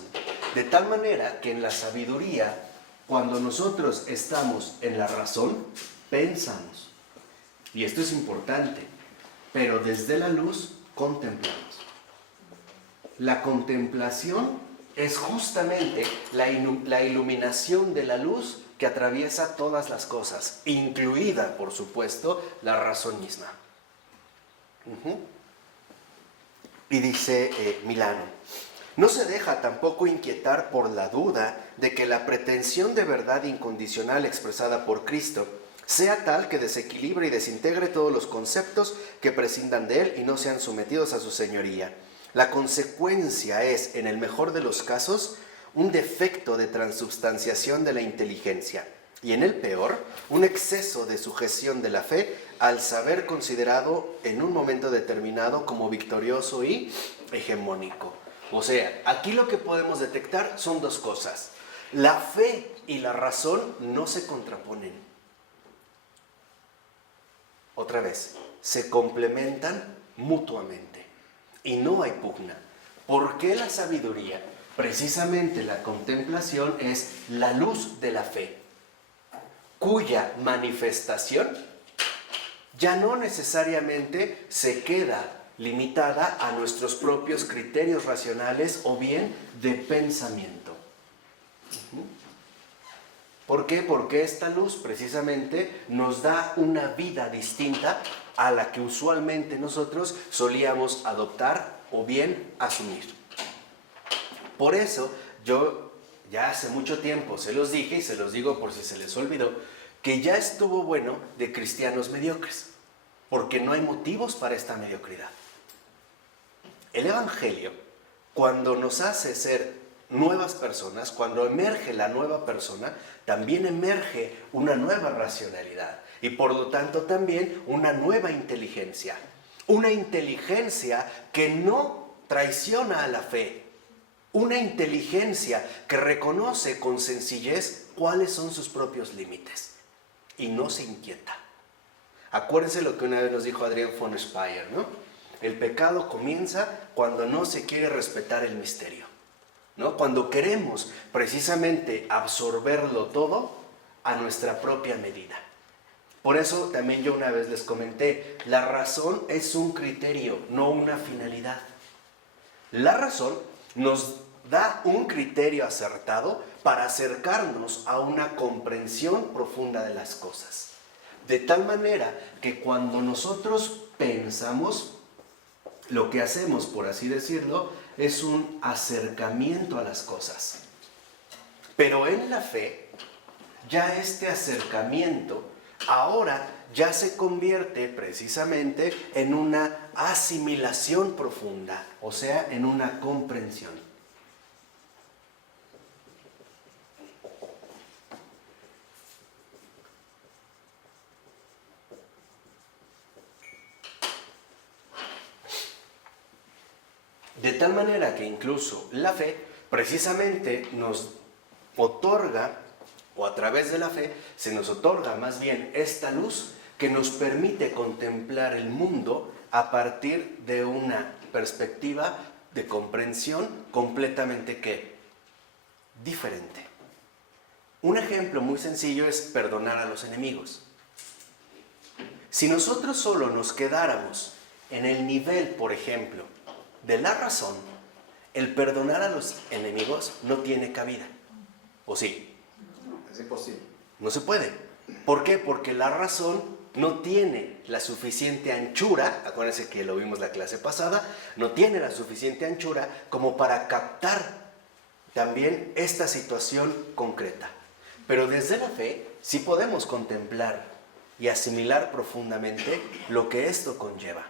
De tal manera que en la sabiduría, cuando nosotros estamos en la razón, pensamos. Y esto es importante, pero desde la luz contemplamos. La contemplación es justamente la iluminación de la luz que atraviesa todas las cosas, incluida, por supuesto, la razón misma. Y dice Milano, no se deja tampoco inquietar por la duda de que la pretensión de verdad incondicional expresada por Cristo sea tal que desequilibre y desintegre todos los conceptos que prescindan de él y no sean sometidos a su señoría. La consecuencia es, en el mejor de los casos, un defecto de transubstanciación de la inteligencia y en el peor, un exceso de sujeción de la fe al saber considerado en un momento determinado como victorioso y hegemónico. O sea, aquí lo que podemos detectar son dos cosas. La fe y la razón no se contraponen. Otra vez, se complementan mutuamente y no hay pugna. ¿Por qué la sabiduría? Precisamente la contemplación es la luz de la fe, cuya manifestación ya no necesariamente se queda limitada a nuestros propios criterios racionales o bien de pensamiento. ¿Por qué? Porque esta luz precisamente nos da una vida distinta a la que usualmente nosotros solíamos adoptar o bien asumir. Por eso yo ya hace mucho tiempo se los dije y se los digo por si se les olvidó, que ya estuvo bueno de cristianos mediocres, porque no hay motivos para esta mediocridad. El Evangelio, cuando nos hace ser nuevas personas, cuando emerge la nueva persona, también emerge una nueva racionalidad y por lo tanto también una nueva inteligencia. Una inteligencia que no traiciona a la fe, una inteligencia que reconoce con sencillez cuáles son sus propios límites y no se inquieta. Acuérdense lo que una vez nos dijo Adrián von Speyer, ¿no? El pecado comienza cuando no se quiere respetar el misterio, ¿no? Cuando queremos precisamente absorberlo todo a nuestra propia medida. Por eso también yo una vez les comenté, la razón es un criterio, no una finalidad. La razón nos da un criterio acertado para acercarnos a una comprensión profunda de las cosas. De tal manera que cuando nosotros pensamos, lo que hacemos, por así decirlo, es un acercamiento a las cosas. Pero en la fe, ya este acercamiento ahora ya se convierte precisamente en una asimilación profunda, o sea, en una comprensión. De tal manera que incluso la fe precisamente nos otorga, o a través de la fe, se nos otorga más bien esta luz que nos permite contemplar el mundo a partir de una perspectiva de comprensión completamente ¿qué? Diferente. Un ejemplo muy sencillo es perdonar a los enemigos. Si nosotros solo nos quedáramos en el nivel, por ejemplo, de la razón, el perdonar a los enemigos no tiene cabida. ¿O sí? Es imposible. No se puede. ¿Por qué? Porque la razón no tiene la suficiente anchura, acuérdense que lo vimos la clase pasada, no tiene la suficiente anchura como para captar también esta situación concreta. Pero desde la fe sí podemos contemplar y asimilar profundamente lo que esto conlleva.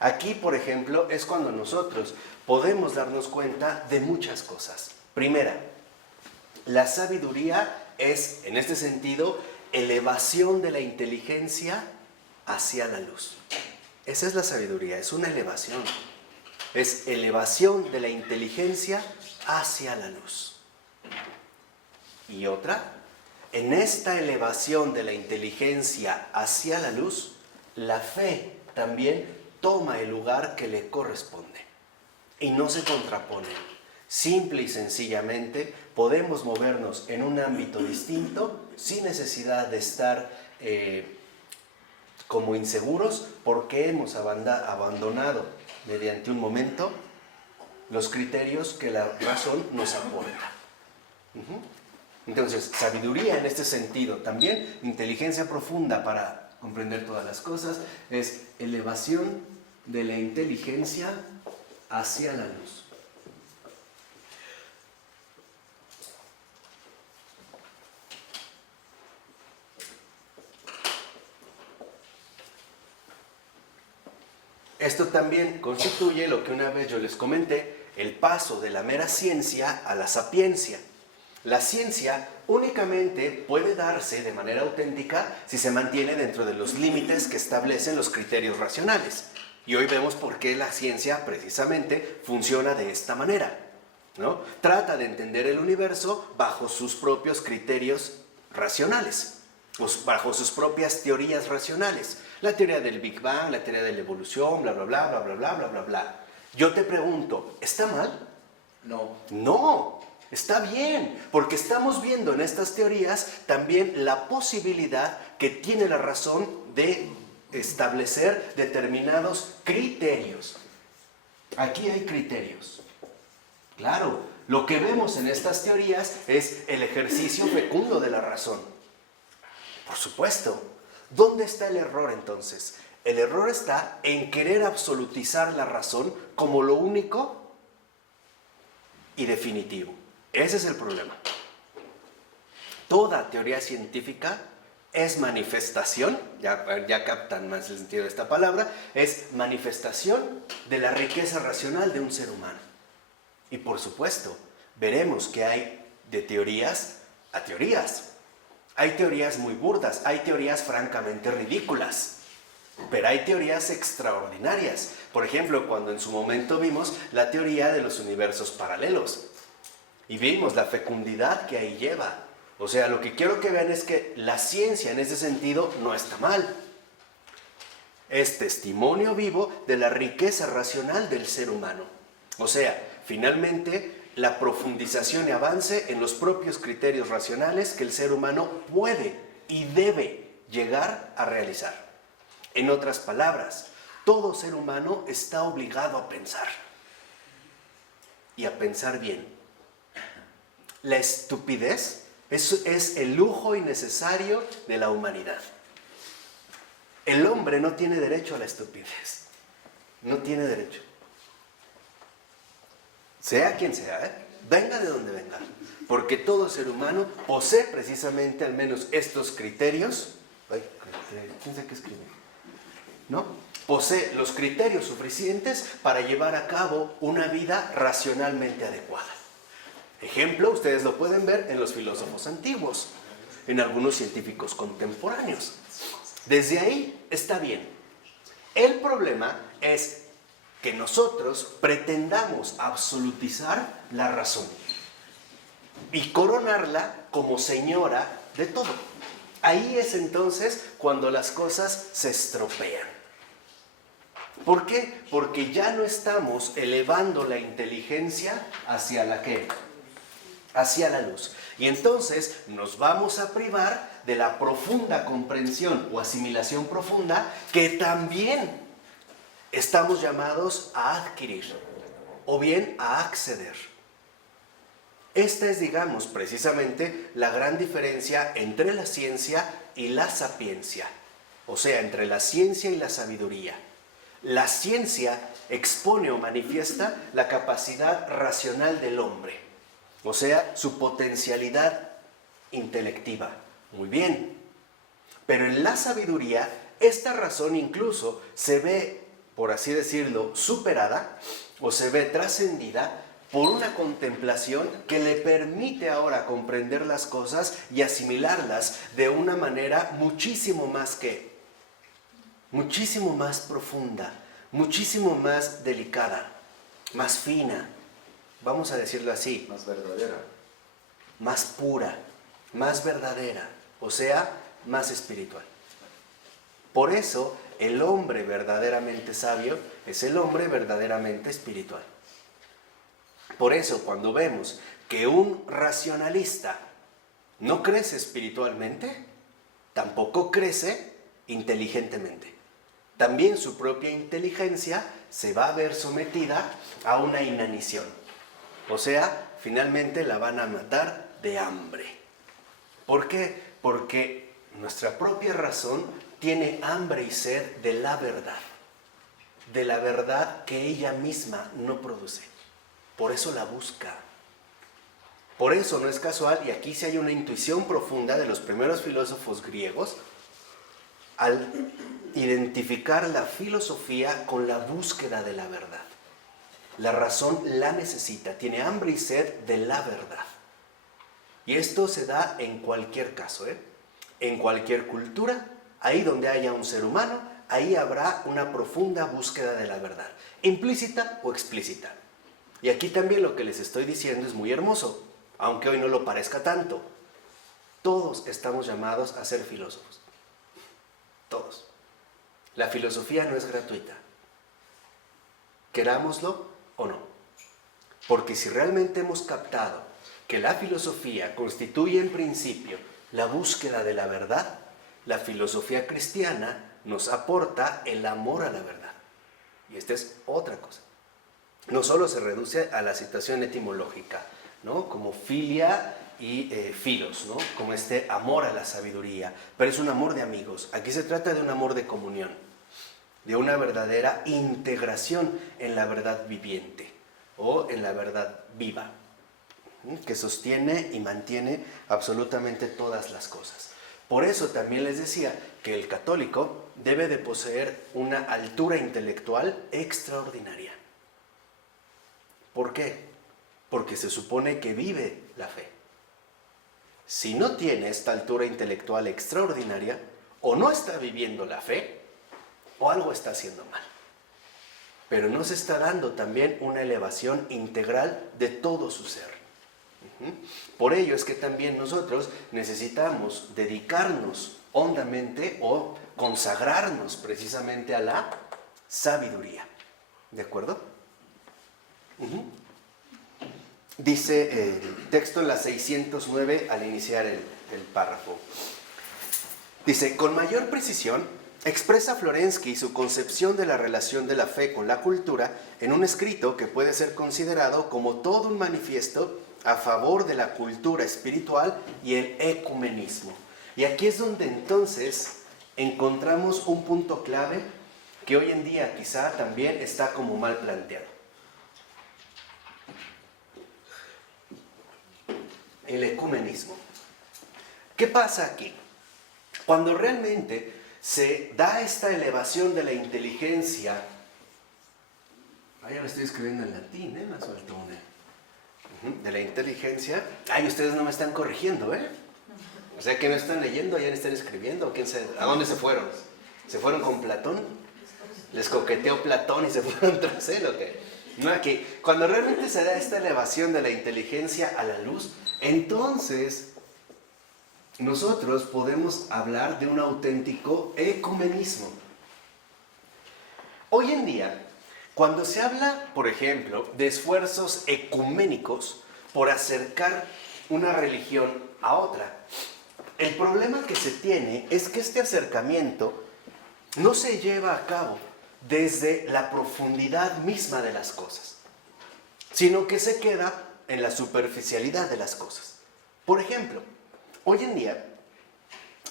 Aquí, por ejemplo, es cuando nosotros podemos darnos cuenta de muchas cosas. Primera, la sabiduría es, en este sentido, elevación de la inteligencia hacia la luz. Esa es la sabiduría, es una elevación. Es elevación de la inteligencia hacia la luz. Y otra, en esta elevación de la inteligencia hacia la luz, la fe también toma el lugar que le corresponde y no se contraponen. Simple y sencillamente podemos movernos en un ámbito distinto sin necesidad de estar como inseguros porque hemos abandonado mediante un momento los criterios que la razón nos aporta. Entonces, sabiduría en este sentido, también inteligencia profunda para comprender todas las cosas, es elevación de la inteligencia hacia la luz. Esto también constituye lo que una vez yo les comenté, el paso de la mera ciencia a la sapiencia. La ciencia únicamente puede darse de manera auténtica si se mantiene dentro de los límites que establecen los criterios racionales. Y hoy vemos por qué la ciencia precisamente funciona de esta manera, ¿no? Trata de entender el universo bajo sus propios criterios racionales, bajo sus propias teorías racionales. La teoría del Big Bang, la teoría de la evolución, bla, bla, bla, bla, bla, bla, bla, bla, bla. Yo te pregunto, ¿está mal? No. No, está bien, porque estamos viendo en estas teorías también la posibilidad que tiene la razón de establecer determinados criterios. Aquí hay criterios. Claro, lo que vemos en estas teorías es el ejercicio fecundo de la razón. Por supuesto. ¿Dónde está el error entonces? El error está en querer absolutizar la razón como lo único y definitivo. Ese es el problema. Toda teoría científica es manifestación, ya captan más el sentido de esta palabra, es manifestación de la riqueza racional de un ser humano. Y por supuesto, veremos que hay de teorías a teorías. Hay teorías muy burdas, hay teorías francamente ridículas, pero hay teorías extraordinarias. Por ejemplo, cuando en su momento vimos la teoría de los universos paralelos y vimos la fecundidad que ahí lleva. O sea, lo que quiero que vean es que la ciencia en ese sentido no está mal. Es testimonio vivo de la riqueza racional del ser humano. O sea, finalmente, la profundización y avance en los propios criterios racionales que el ser humano puede y debe llegar a realizar. En otras palabras, todo ser humano está obligado a pensar y a pensar bien. La estupidez es el lujo innecesario de la humanidad. El hombre no tiene derecho a la estupidez. No tiene derecho. Sea quien sea, venga de donde venga, porque todo ser humano posee precisamente al menos estos criterios. ¿Quién sabe qué escribe? ¿No? Posee los criterios suficientes para llevar a cabo una vida racionalmente adecuada. Ejemplo, ustedes lo pueden ver en los filósofos antiguos, en algunos científicos contemporáneos. Desde ahí está bien. El problema es que nosotros pretendamos absolutizar la razón y coronarla como señora de todo. Ahí es entonces cuando las cosas se estropean. ¿Por qué? Porque ya no estamos elevando la inteligencia hacia la ¿qué? Hacia la luz. Y entonces nos vamos a privar de la profunda comprensión o asimilación profunda que también estamos llamados a adquirir o bien a acceder. Esta es, digamos, precisamente la gran diferencia entre la ciencia y la sapiencia, o sea, entre la ciencia y la sabiduría. La ciencia expone o manifiesta la capacidad racional del hombre, o sea, su potencialidad intelectiva. Muy bien. Pero en la sabiduría, esta razón incluso se ve, por así decirlo, superada o se ve trascendida por una contemplación que le permite ahora comprender las cosas y asimilarlas de una manera muchísimo más profunda, muchísimo más delicada, más fina, vamos a decirlo así. Más verdadera. Más pura, más verdadera, o sea, más espiritual. Por eso, el hombre verdaderamente sabio es el hombre verdaderamente espiritual. Por eso, cuando vemos que un racionalista no crece espiritualmente, tampoco crece inteligentemente. También su propia inteligencia se va a ver sometida a una inanición. O sea, finalmente la van a matar de hambre. ¿Por qué? Porque nuestra propia razón tiene hambre y sed de la verdad que ella misma no produce. Por eso la busca. Por eso no es casual, y aquí sí hay una intuición profunda de los primeros filósofos griegos, al identificar la filosofía con la búsqueda de la verdad. La razón la necesita, tiene hambre y sed de la verdad. Y esto se da en cualquier caso, en cualquier cultura, ahí donde haya un ser humano, ahí habrá una profunda búsqueda de la verdad, implícita o explícita. Y aquí también lo que les estoy diciendo es muy hermoso, aunque hoy no lo parezca tanto. Todos estamos llamados a ser filósofos. Todos. La filosofía no es gratuita. Querámoslo o no. Porque si realmente hemos captado que la filosofía constituye en principio la búsqueda de la verdad, la filosofía cristiana nos aporta el amor a la verdad. Y esta es otra cosa. No solo se reduce a la situación etimológica, ¿no? Como filia y filos, ¿no? Como este amor a la sabiduría, pero es un amor de amigos. Aquí se trata de un amor de comunión, de una verdadera integración en la verdad viviente o en la verdad viva, que sostiene y mantiene absolutamente todas las cosas. Por eso también les decía que el católico debe de poseer una altura intelectual extraordinaria. ¿Por qué? Porque se supone que vive la fe. Si no tiene esta altura intelectual extraordinaria, o no está viviendo la fe, o algo está haciendo mal. Pero no se está dando también una elevación integral de todo su ser. Por ello es que también nosotros necesitamos dedicarnos hondamente o consagrarnos precisamente a la sabiduría. ¿De acuerdo? Dice el texto en la 609 al iniciar el párrafo. Dice, con mayor precisión, expresa Florensky su concepción de la relación de la fe con la cultura en un escrito que puede ser considerado como todo un manifiesto a favor de la cultura espiritual y el ecumenismo. Y aquí es donde entonces encontramos un punto clave que hoy en día quizá también está como mal planteado. El ecumenismo. ¿Qué pasa aquí? Cuando realmente se da esta elevación de la inteligencia, ya lo estoy escribiendo en latín, me suelto una, de la inteligencia, ustedes no me están corrigiendo, o sea que no están leyendo, ya no están escribiendo, ¿a dónde se fueron? ¿Se fueron con Platón? ¿Les coqueteó Platón y se fueron tras él o qué? No, aquí, cuando realmente se da esta elevación de la inteligencia a la luz, entonces nosotros podemos hablar de un auténtico ecumenismo. Hoy en día, cuando se habla, por ejemplo, de esfuerzos ecuménicos por acercar una religión a otra, el problema que se tiene es que este acercamiento no se lleva a cabo desde la profundidad misma de las cosas, sino que se queda en la superficialidad de las cosas. Por ejemplo, hoy en día,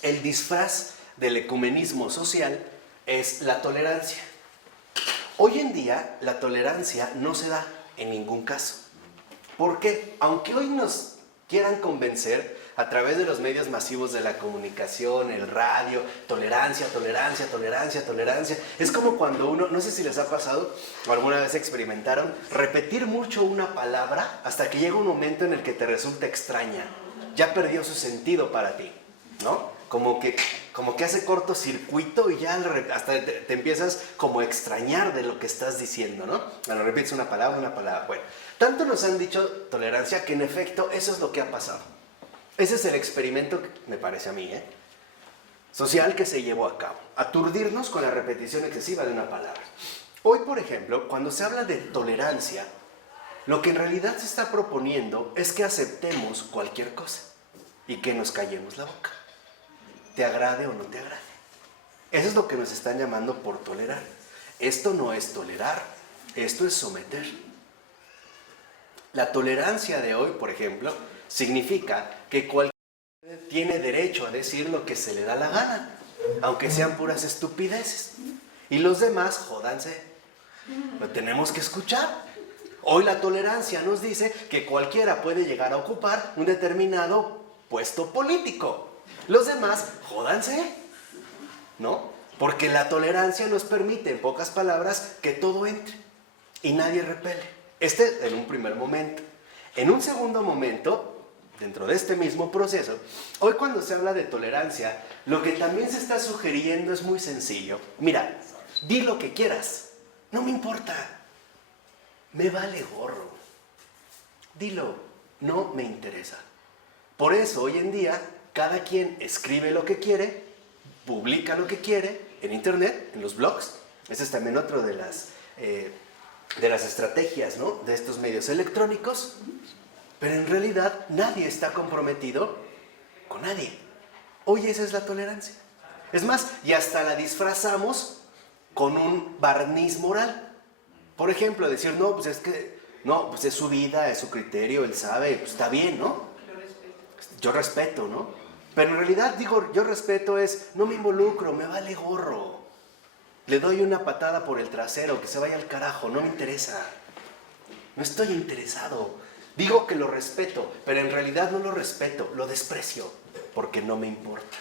el disfraz del ecumenismo social es la tolerancia. Hoy en día, la tolerancia no se da en ningún caso. ¿Por qué? Aunque hoy nos quieran convencer a través de los medios masivos de la comunicación, el radio, tolerancia, tolerancia, tolerancia, tolerancia. Es como cuando uno, no sé si les ha pasado o alguna vez experimentaron, repetir mucho una palabra hasta que llega un momento en el que te resulta extraña. Ya perdió su sentido para ti, ¿no? Como que hace cortocircuito y ya hasta te empiezas como a extrañar de lo que estás diciendo, ¿no? Bueno, repites una palabra. Bueno, tanto nos han dicho tolerancia que en efecto eso es lo que ha pasado. Ese es el experimento, me parece a mí, social que se llevó a cabo, aturdirnos con la repetición excesiva de una palabra. Hoy, por ejemplo, cuando se habla de tolerancia, lo que en realidad se está proponiendo es que aceptemos cualquier cosa y que nos callemos la boca, te agrade o no te agrade. Eso es lo que nos están llamando por tolerar. Esto no es tolerar, esto es someter. La tolerancia de hoy, por ejemplo, significa que cualquier tiene derecho a decir lo que se le da la gana, aunque sean puras estupideces. Y los demás, jódanse. Lo tenemos que escuchar. Hoy la tolerancia nos dice que cualquiera puede llegar a ocupar un determinado puesto político. Los demás, jódanse, ¿no? Porque la tolerancia nos permite, en pocas palabras, que todo entre y nadie repele. Este en un primer momento. En un segundo momento, dentro de este mismo proceso, hoy cuando se habla de tolerancia, lo que también se está sugiriendo es muy sencillo. Mira, di lo que quieras, no me importa, me vale gorro. Dilo, no me interesa. Por eso hoy en día cada quien escribe lo que quiere, publica lo que quiere en internet, en los blogs. Ese es también otro de las estrategias, ¿no?, de estos medios electrónicos. Pero en realidad nadie está comprometido con nadie. Hoy esa es la tolerancia. Es más, y hasta la disfrazamos con un barniz moral. Por ejemplo, decir, no, pues es que, no, pues es su vida, es su criterio, él sabe, pues está bien, ¿no? Yo respeto, ¿no? Pero en realidad digo, yo respeto es, no me involucro, me vale gorro. Le doy una patada por el trasero, que se vaya al carajo, no me interesa. No estoy interesado. Digo que lo respeto, pero en realidad no lo respeto, lo desprecio, porque no me importa.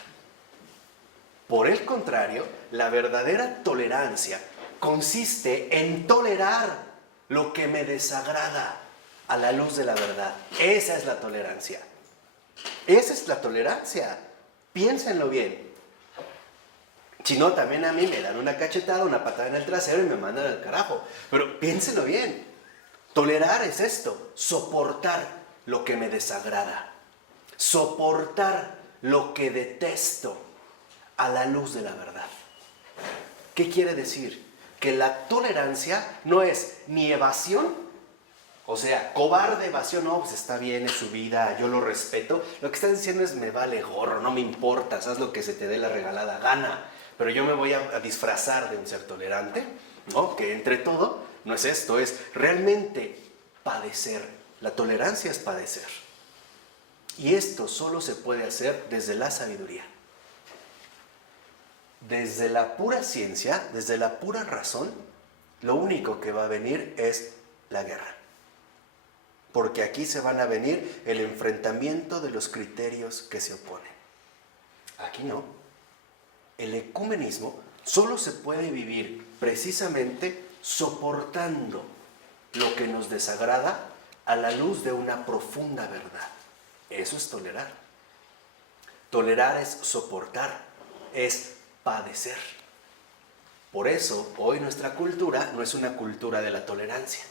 Por el contrario, la verdadera tolerancia consiste en tolerar lo que me desagrada a la luz de la verdad. Esa es la tolerancia. Esa es la tolerancia. Piénsenlo bien. Si no, también a mí me dan una cachetada, una patada en el trasero y me mandan al carajo. Pero piénsenlo bien. Tolerar es esto, soportar lo que me desagrada, soportar lo que detesto a la luz de la verdad. ¿Qué quiere decir? Que la tolerancia no es ni evasión, o sea, cobarde evasión, no, pues está bien, es su vida, yo lo respeto. Lo que estás diciendo es, me vale gorro, no me importa, haz lo que se te dé la regalada gana, pero yo me voy a disfrazar de un ser tolerante, ¿no? Que entre todo, no es esto, es realmente padecer. La tolerancia es padecer. Y esto solo se puede hacer desde la sabiduría. Desde la pura ciencia, desde la pura razón, lo único que va a venir es la guerra. Porque aquí se van a venir el enfrentamiento de los criterios que se oponen. Aquí no. El ecumenismo solo se puede vivir precisamente soportando lo que nos desagrada a la luz de una profunda verdad. Eso es tolerar. Tolerar es soportar, es padecer. Por eso, hoy nuestra cultura no es una cultura de la tolerancia,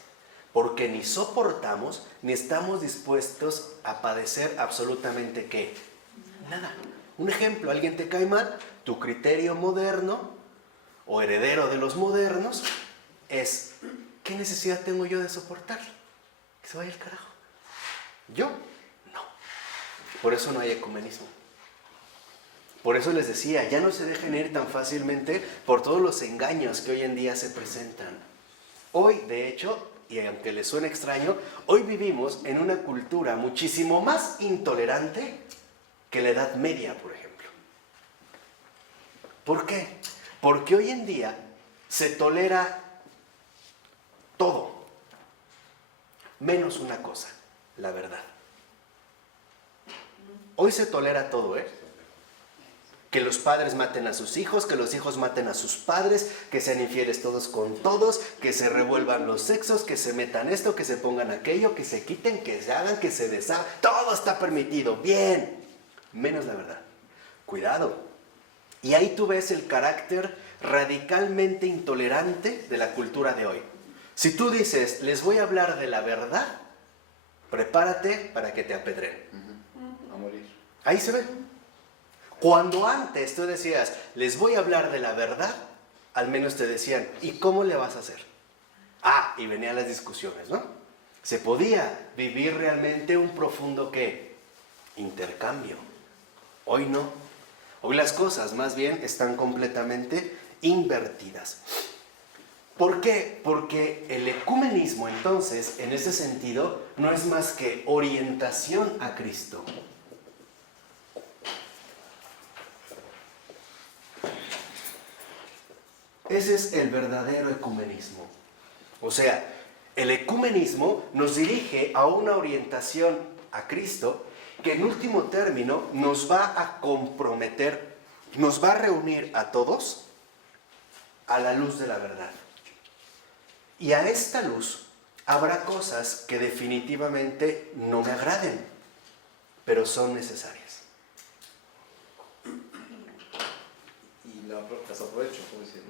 porque ni soportamos ni estamos dispuestos a padecer absolutamente ¿qué? Nada. Un ejemplo, alguien te cae mal, tu criterio moderno o heredero de los modernos es, ¿qué necesidad tengo yo de soportar? Que se vaya al carajo. Yo, no. Por eso no hay ecumenismo. Por eso les decía, ya no se dejen ir tan fácilmente por todos los engaños que hoy en día se presentan. Hoy, de hecho, y aunque les suene extraño, hoy vivimos en una cultura muchísimo más intolerante que la Edad Media, por ejemplo. ¿Por qué? Porque hoy en día se tolera todo, menos una cosa, la verdad. Hoy se tolera todo, ¿eh? Que los padres maten a sus hijos, que los hijos maten a sus padres, que sean infieles todos con todos, que se revuelvan los sexos, que se metan esto, que se pongan aquello, que se quiten, que se hagan, que se deshagan. Todo está permitido, bien, menos la verdad. Cuidado. Y ahí tú ves el carácter radicalmente intolerante de la cultura de hoy. Si tú dices, les voy a hablar de la verdad, prepárate para que te apedreen. A morir. Ahí se ve. Cuando antes tú decías, les voy a hablar de la verdad, al menos te decían, ¿y cómo le vas a hacer? Ah, y venían las discusiones, ¿no? Se podía vivir realmente un profundo, ¿qué? Intercambio. Hoy no. Hoy las cosas más bien están completamente invertidas. ¿Por qué? Porque el ecumenismo entonces, en ese sentido, no es más que orientación a Cristo. Ese es el verdadero ecumenismo. O sea, el ecumenismo nos dirige a una orientación a Cristo que en último término nos va a comprometer, nos va a reunir a todos a la luz de la verdad. Y a esta luz habrá cosas que definitivamente no me agraden, pero son necesarias. Y las aprovecho, ¿cómo decirlo?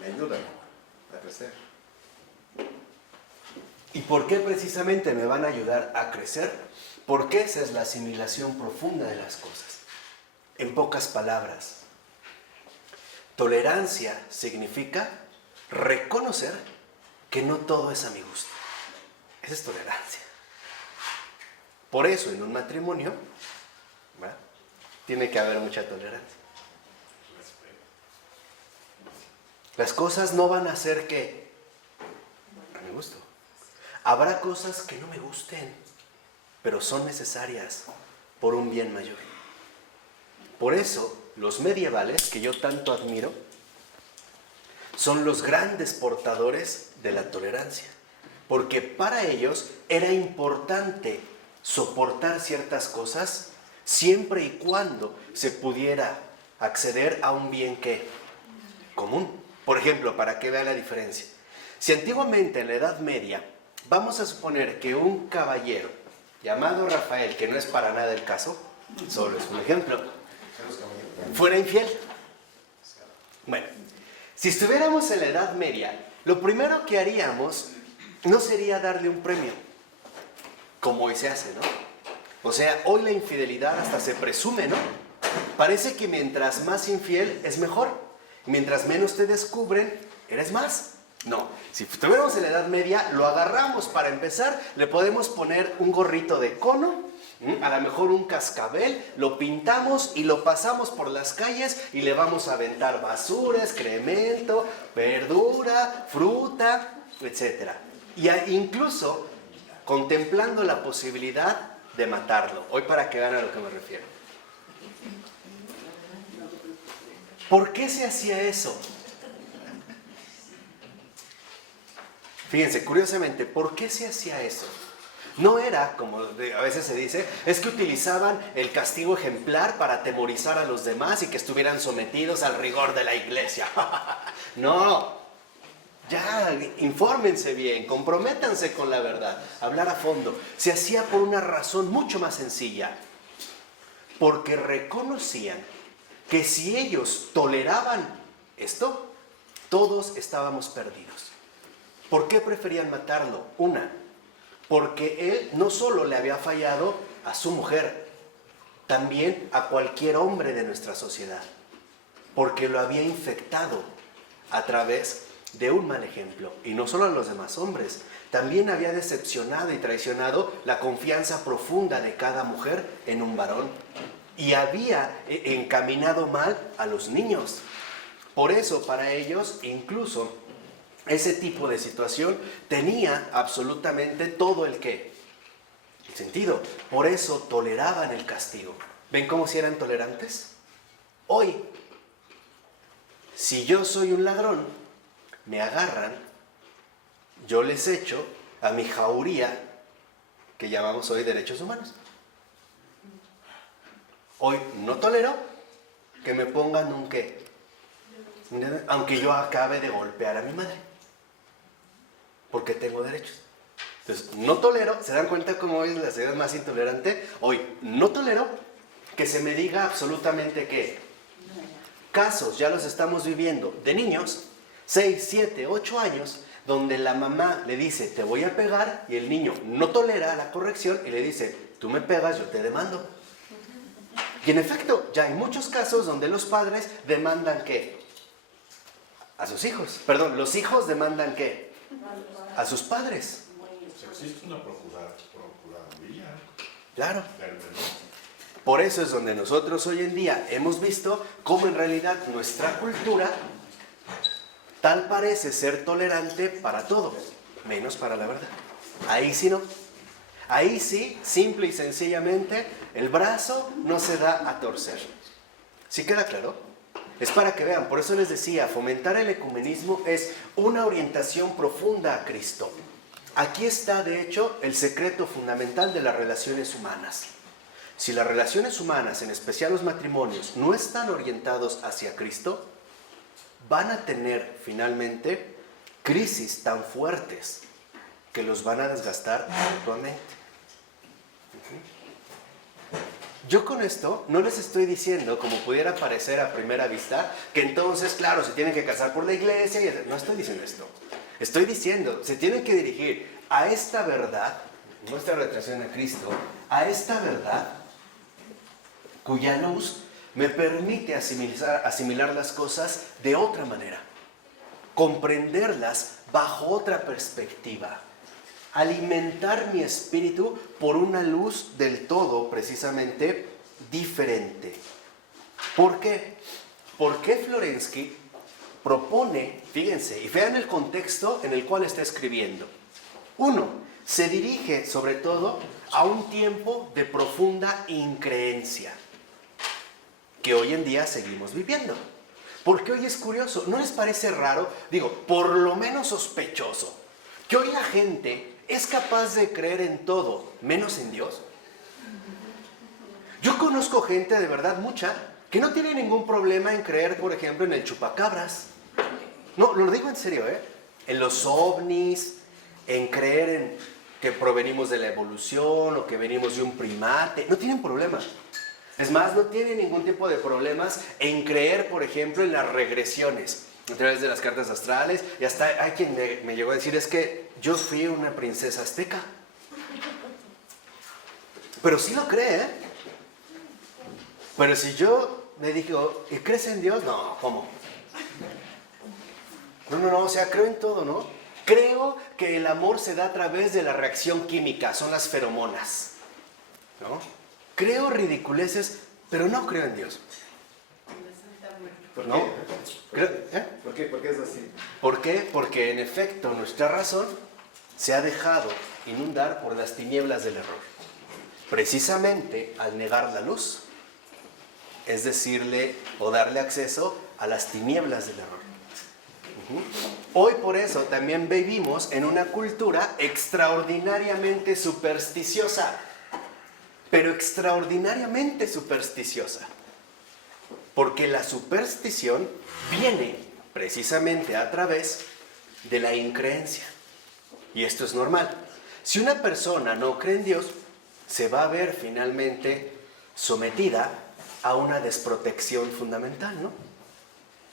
Me ayudan a crecer. ¿Y por qué precisamente me van a ayudar a crecer? Porque esa es la asimilación profunda de las cosas. En pocas palabras, tolerancia significa reconocer que no todo es a mi gusto. Esa es tolerancia. Por eso en un matrimonio, ¿verdad?, tiene que haber mucha tolerancia. Las cosas no van a ser que a mi gusto. Habrá cosas que no me gusten, pero son necesarias por un bien mayor. Por eso, los medievales, que yo tanto admiro, son los grandes portadores de la tolerancia. Porque para ellos era importante soportar ciertas cosas siempre y cuando se pudiera acceder a un bien que común. Por ejemplo, para que vea la diferencia. Si antiguamente en la Edad Media, vamos a suponer que un caballero llamado Rafael, que no es para nada el caso, solo es un ejemplo, fuera infiel. Bueno, si estuviéramos en la Edad Media, lo primero que haríamos no sería darle un premio, como hoy se hace, ¿no? O sea, hoy la infidelidad hasta se presume, ¿no? Parece que mientras más infiel es mejor. Mientras menos te descubren, eres más. No, si estuviéramos en la Edad Media, lo agarramos para empezar, le podemos poner un gorrito de cono, a lo mejor un cascabel, lo pintamos y lo pasamos por las calles y le vamos a aventar basura, excremento, verdura, fruta, etc. Y incluso contemplando la posibilidad de matarlo. Hoy para que vean a lo que me refiero. ¿Por qué se hacía eso? Fíjense, curiosamente, ¿por qué se hacía eso? No era, como a veces se dice, es que utilizaban el castigo ejemplar para atemorizar a los demás y que estuvieran sometidos al rigor de la iglesia. No, ya, infórmense bien, comprométanse con la verdad, hablar a fondo. Se hacía por una razón mucho más sencilla, porque reconocían que si ellos toleraban esto, todos estábamos perdidos. ¿Por qué preferían matarlo? Una, porque él no solo le había fallado a su mujer, también a cualquier hombre de nuestra sociedad, porque lo había infectado a través de un mal ejemplo, y no solo a los demás hombres, también había decepcionado y traicionado la confianza profunda de cada mujer en un varón. Y había encaminado mal a los niños. Por eso, para ellos, incluso, ese tipo de situación tenía absolutamente todo el sentido. Por eso toleraban el castigo. ¿Ven cómo si eran tolerantes? Hoy, si yo soy un ladrón, me agarran, yo les echo a mi jauría, que llamamos hoy derechos humanos. Hoy no tolero que me pongan un qué, aunque yo acabe de golpear a mi madre, porque tengo derechos. Entonces, no tolero, ¿se dan cuenta cómo hoy la sociedad es más intolerante? Hoy no tolero que se me diga absolutamente qué. Casos, ya los estamos viviendo, de niños, 6, 7, 8 años, donde la mamá le dice, te voy a pegar, y el niño no tolera la corrección y le dice, tú me pegas, yo te demando. Y en efecto, ya hay muchos casos donde los padres demandan ¿qué? A sus hijos. Perdón, los hijos demandan ¿qué? A sus padres. Existe una procuraduría Claro. del menor. Por eso es donde nosotros hoy en día hemos visto cómo en realidad nuestra cultura tal parece ser tolerante para todo, menos para la verdad. Ahí sí no. Ahí sí, simple y sencillamente, el brazo no se da a torcer. ¿Sí queda claro? Es para que vean, por eso les decía, fomentar el ecumenismo es una orientación profunda a Cristo. Aquí está, de hecho, el secreto fundamental de las relaciones humanas. Si las relaciones humanas, en especial los matrimonios, no están orientados hacia Cristo, van a tener finalmente crisis tan fuertes que los van a desgastar mutuamente. Yo con esto no les estoy diciendo, como pudiera parecer a primera vista, que entonces, claro, se tienen que casar por la iglesia. No estoy diciendo esto. Estoy diciendo, se tienen que dirigir a esta verdad, nuestra retracción a Cristo, a esta verdad cuya luz me permite asimilar las cosas de otra manera, comprenderlas bajo otra perspectiva, alimentar mi espíritu por una luz del todo precisamente diferente. ¿Por qué? Porque Florensky propone, fíjense, y vean el contexto en el cual está escribiendo. Uno, se dirige sobre todo a un tiempo de profunda increencia que hoy en día seguimos viviendo. Porque hoy es curioso, ¿no les parece raro? Digo, por lo menos sospechoso, que hoy la gente es capaz de creer en todo, menos en Dios. Yo conozco gente, de verdad mucha, que no tiene ningún problema en creer, por ejemplo, en el chupacabras. No, lo digo en serio, ¿eh? En los ovnis, en creer en que provenimos de la evolución o que venimos de un primate. No tienen problema. Es más, no tienen ningún tipo de problemas en creer, por ejemplo, en las regresiones a través de las cartas astrales. Y hasta hay quien me llegó a decir, es que yo fui una princesa azteca. Pero sí lo cree, ¿eh? Pero si yo le digo, ¿y crees en Dios? No, ¿cómo? No, o sea, creo en todo, ¿no? Creo que el amor se da a través de la reacción química, son las feromonas, ¿no? Creo ridiculeces, pero no creo en Dios. ¿Por qué? ¿No? ¿Por qué? ¿Por qué es así? ¿Por qué? Porque en efecto nuestra razón se ha dejado inundar por las tinieblas del error. Precisamente al negar la luz, es decirle o darle acceso a las tinieblas del error. Hoy por eso también vivimos en una cultura extraordinariamente supersticiosa, pero extraordinariamente supersticiosa, porque la superstición viene precisamente a través de la increencia, y esto es normal. Si una persona no cree en Dios, se va a ver finalmente sometida a una desprotección fundamental, ¿no?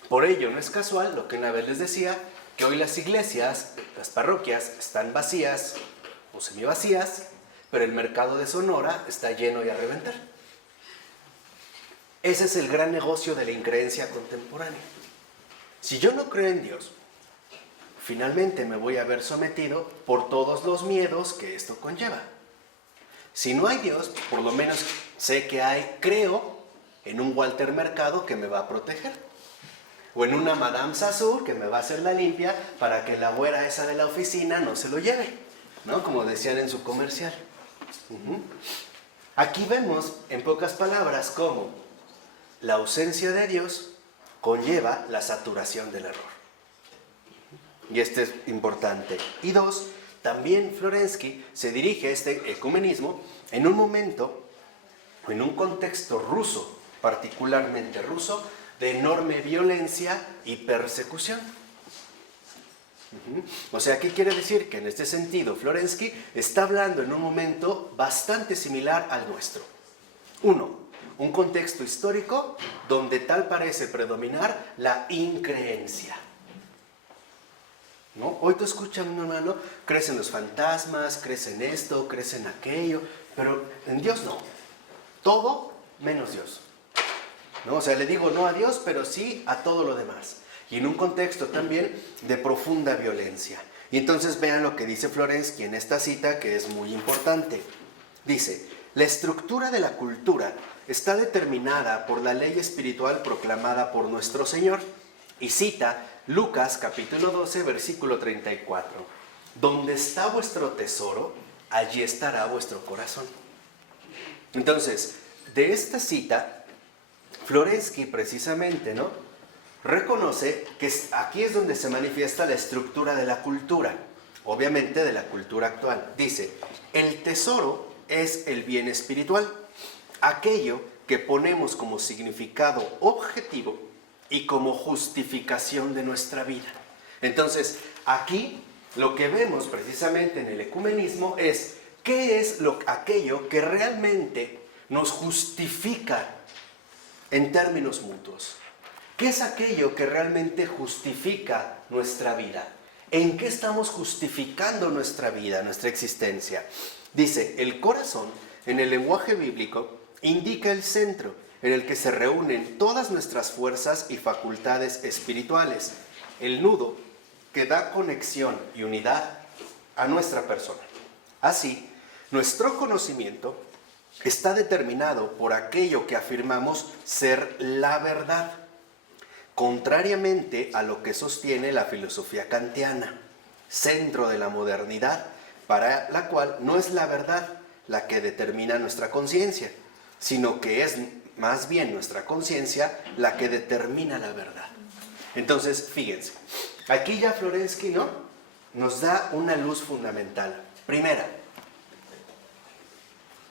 Por ello, no es casual lo que una vez les decía, que hoy las iglesias, las parroquias están vacías o semivacías, pero el mercado de Sonora está lleno y a reventar. Ese es el gran negocio de la increencia contemporánea. Si yo no creo en Dios, finalmente me voy a ver sometido por todos los miedos que esto conlleva. Si no hay Dios, por lo menos sé que creo en un Walter Mercado que me va a proteger. O en una Madame Sassur que me va a hacer la limpia para que la güera esa de la oficina no se lo lleve, ¿no? Como decían en su comercial. Aquí vemos, en pocas palabras, cómo la ausencia de Dios conlleva la saturación del error. Y este es importante. Y dos, también Florensky se dirige a este ecumenismo en un momento, en un contexto ruso, particularmente ruso, de enorme violencia y persecución. O sea, ¿qué quiere decir? Que en este sentido Florensky está hablando en un momento bastante similar al nuestro. Uno, un contexto histórico donde tal parece predominar la increencia, ¿no? Hoy tú escuchas a un hermano, crees en los fantasmas, crees en esto, crees en aquello. pero en Dios no. Todo menos Dios. ¿No? O sea, le digo no a Dios, pero sí a todo lo demás. Y en un contexto también de profunda violencia. Y entonces vean lo que dice Florensky en esta cita, que es muy importante. Dice, la estructura de la cultura está determinada por la ley espiritual proclamada por nuestro Señor. Y cita Lucas capítulo 12, versículo 34. Donde está vuestro tesoro, allí estará vuestro corazón. Entonces, de esta cita, Florensky precisamente, ¿no?, reconoce que aquí es donde se manifiesta la estructura de la cultura, obviamente de la cultura actual. Dice, el tesoro es el bien espiritual, aquello que ponemos como significado objetivo y como justificación de nuestra vida. Entonces, aquí lo que vemos precisamente en el ecumenismo es qué es aquello que realmente nos justifica en términos mutuos. ¿Qué es aquello que realmente justifica nuestra vida? ¿En qué estamos justificando nuestra vida, nuestra existencia? Dice, el corazón, en el lenguaje bíblico, indica el centro en el que se reúnen todas nuestras fuerzas y facultades espirituales, el nudo que da conexión y unidad a nuestra persona. Así, nuestro conocimiento está determinado por aquello que afirmamos ser la verdad, contrariamente a lo que sostiene la filosofía kantiana, centro de la modernidad, para la cual no es la verdad la que determina nuestra conciencia, sino que es más bien nuestra conciencia la que determina la verdad. Entonces, fíjense, aquí ya Florensky, ¿no?, nos da una luz fundamental. Primera,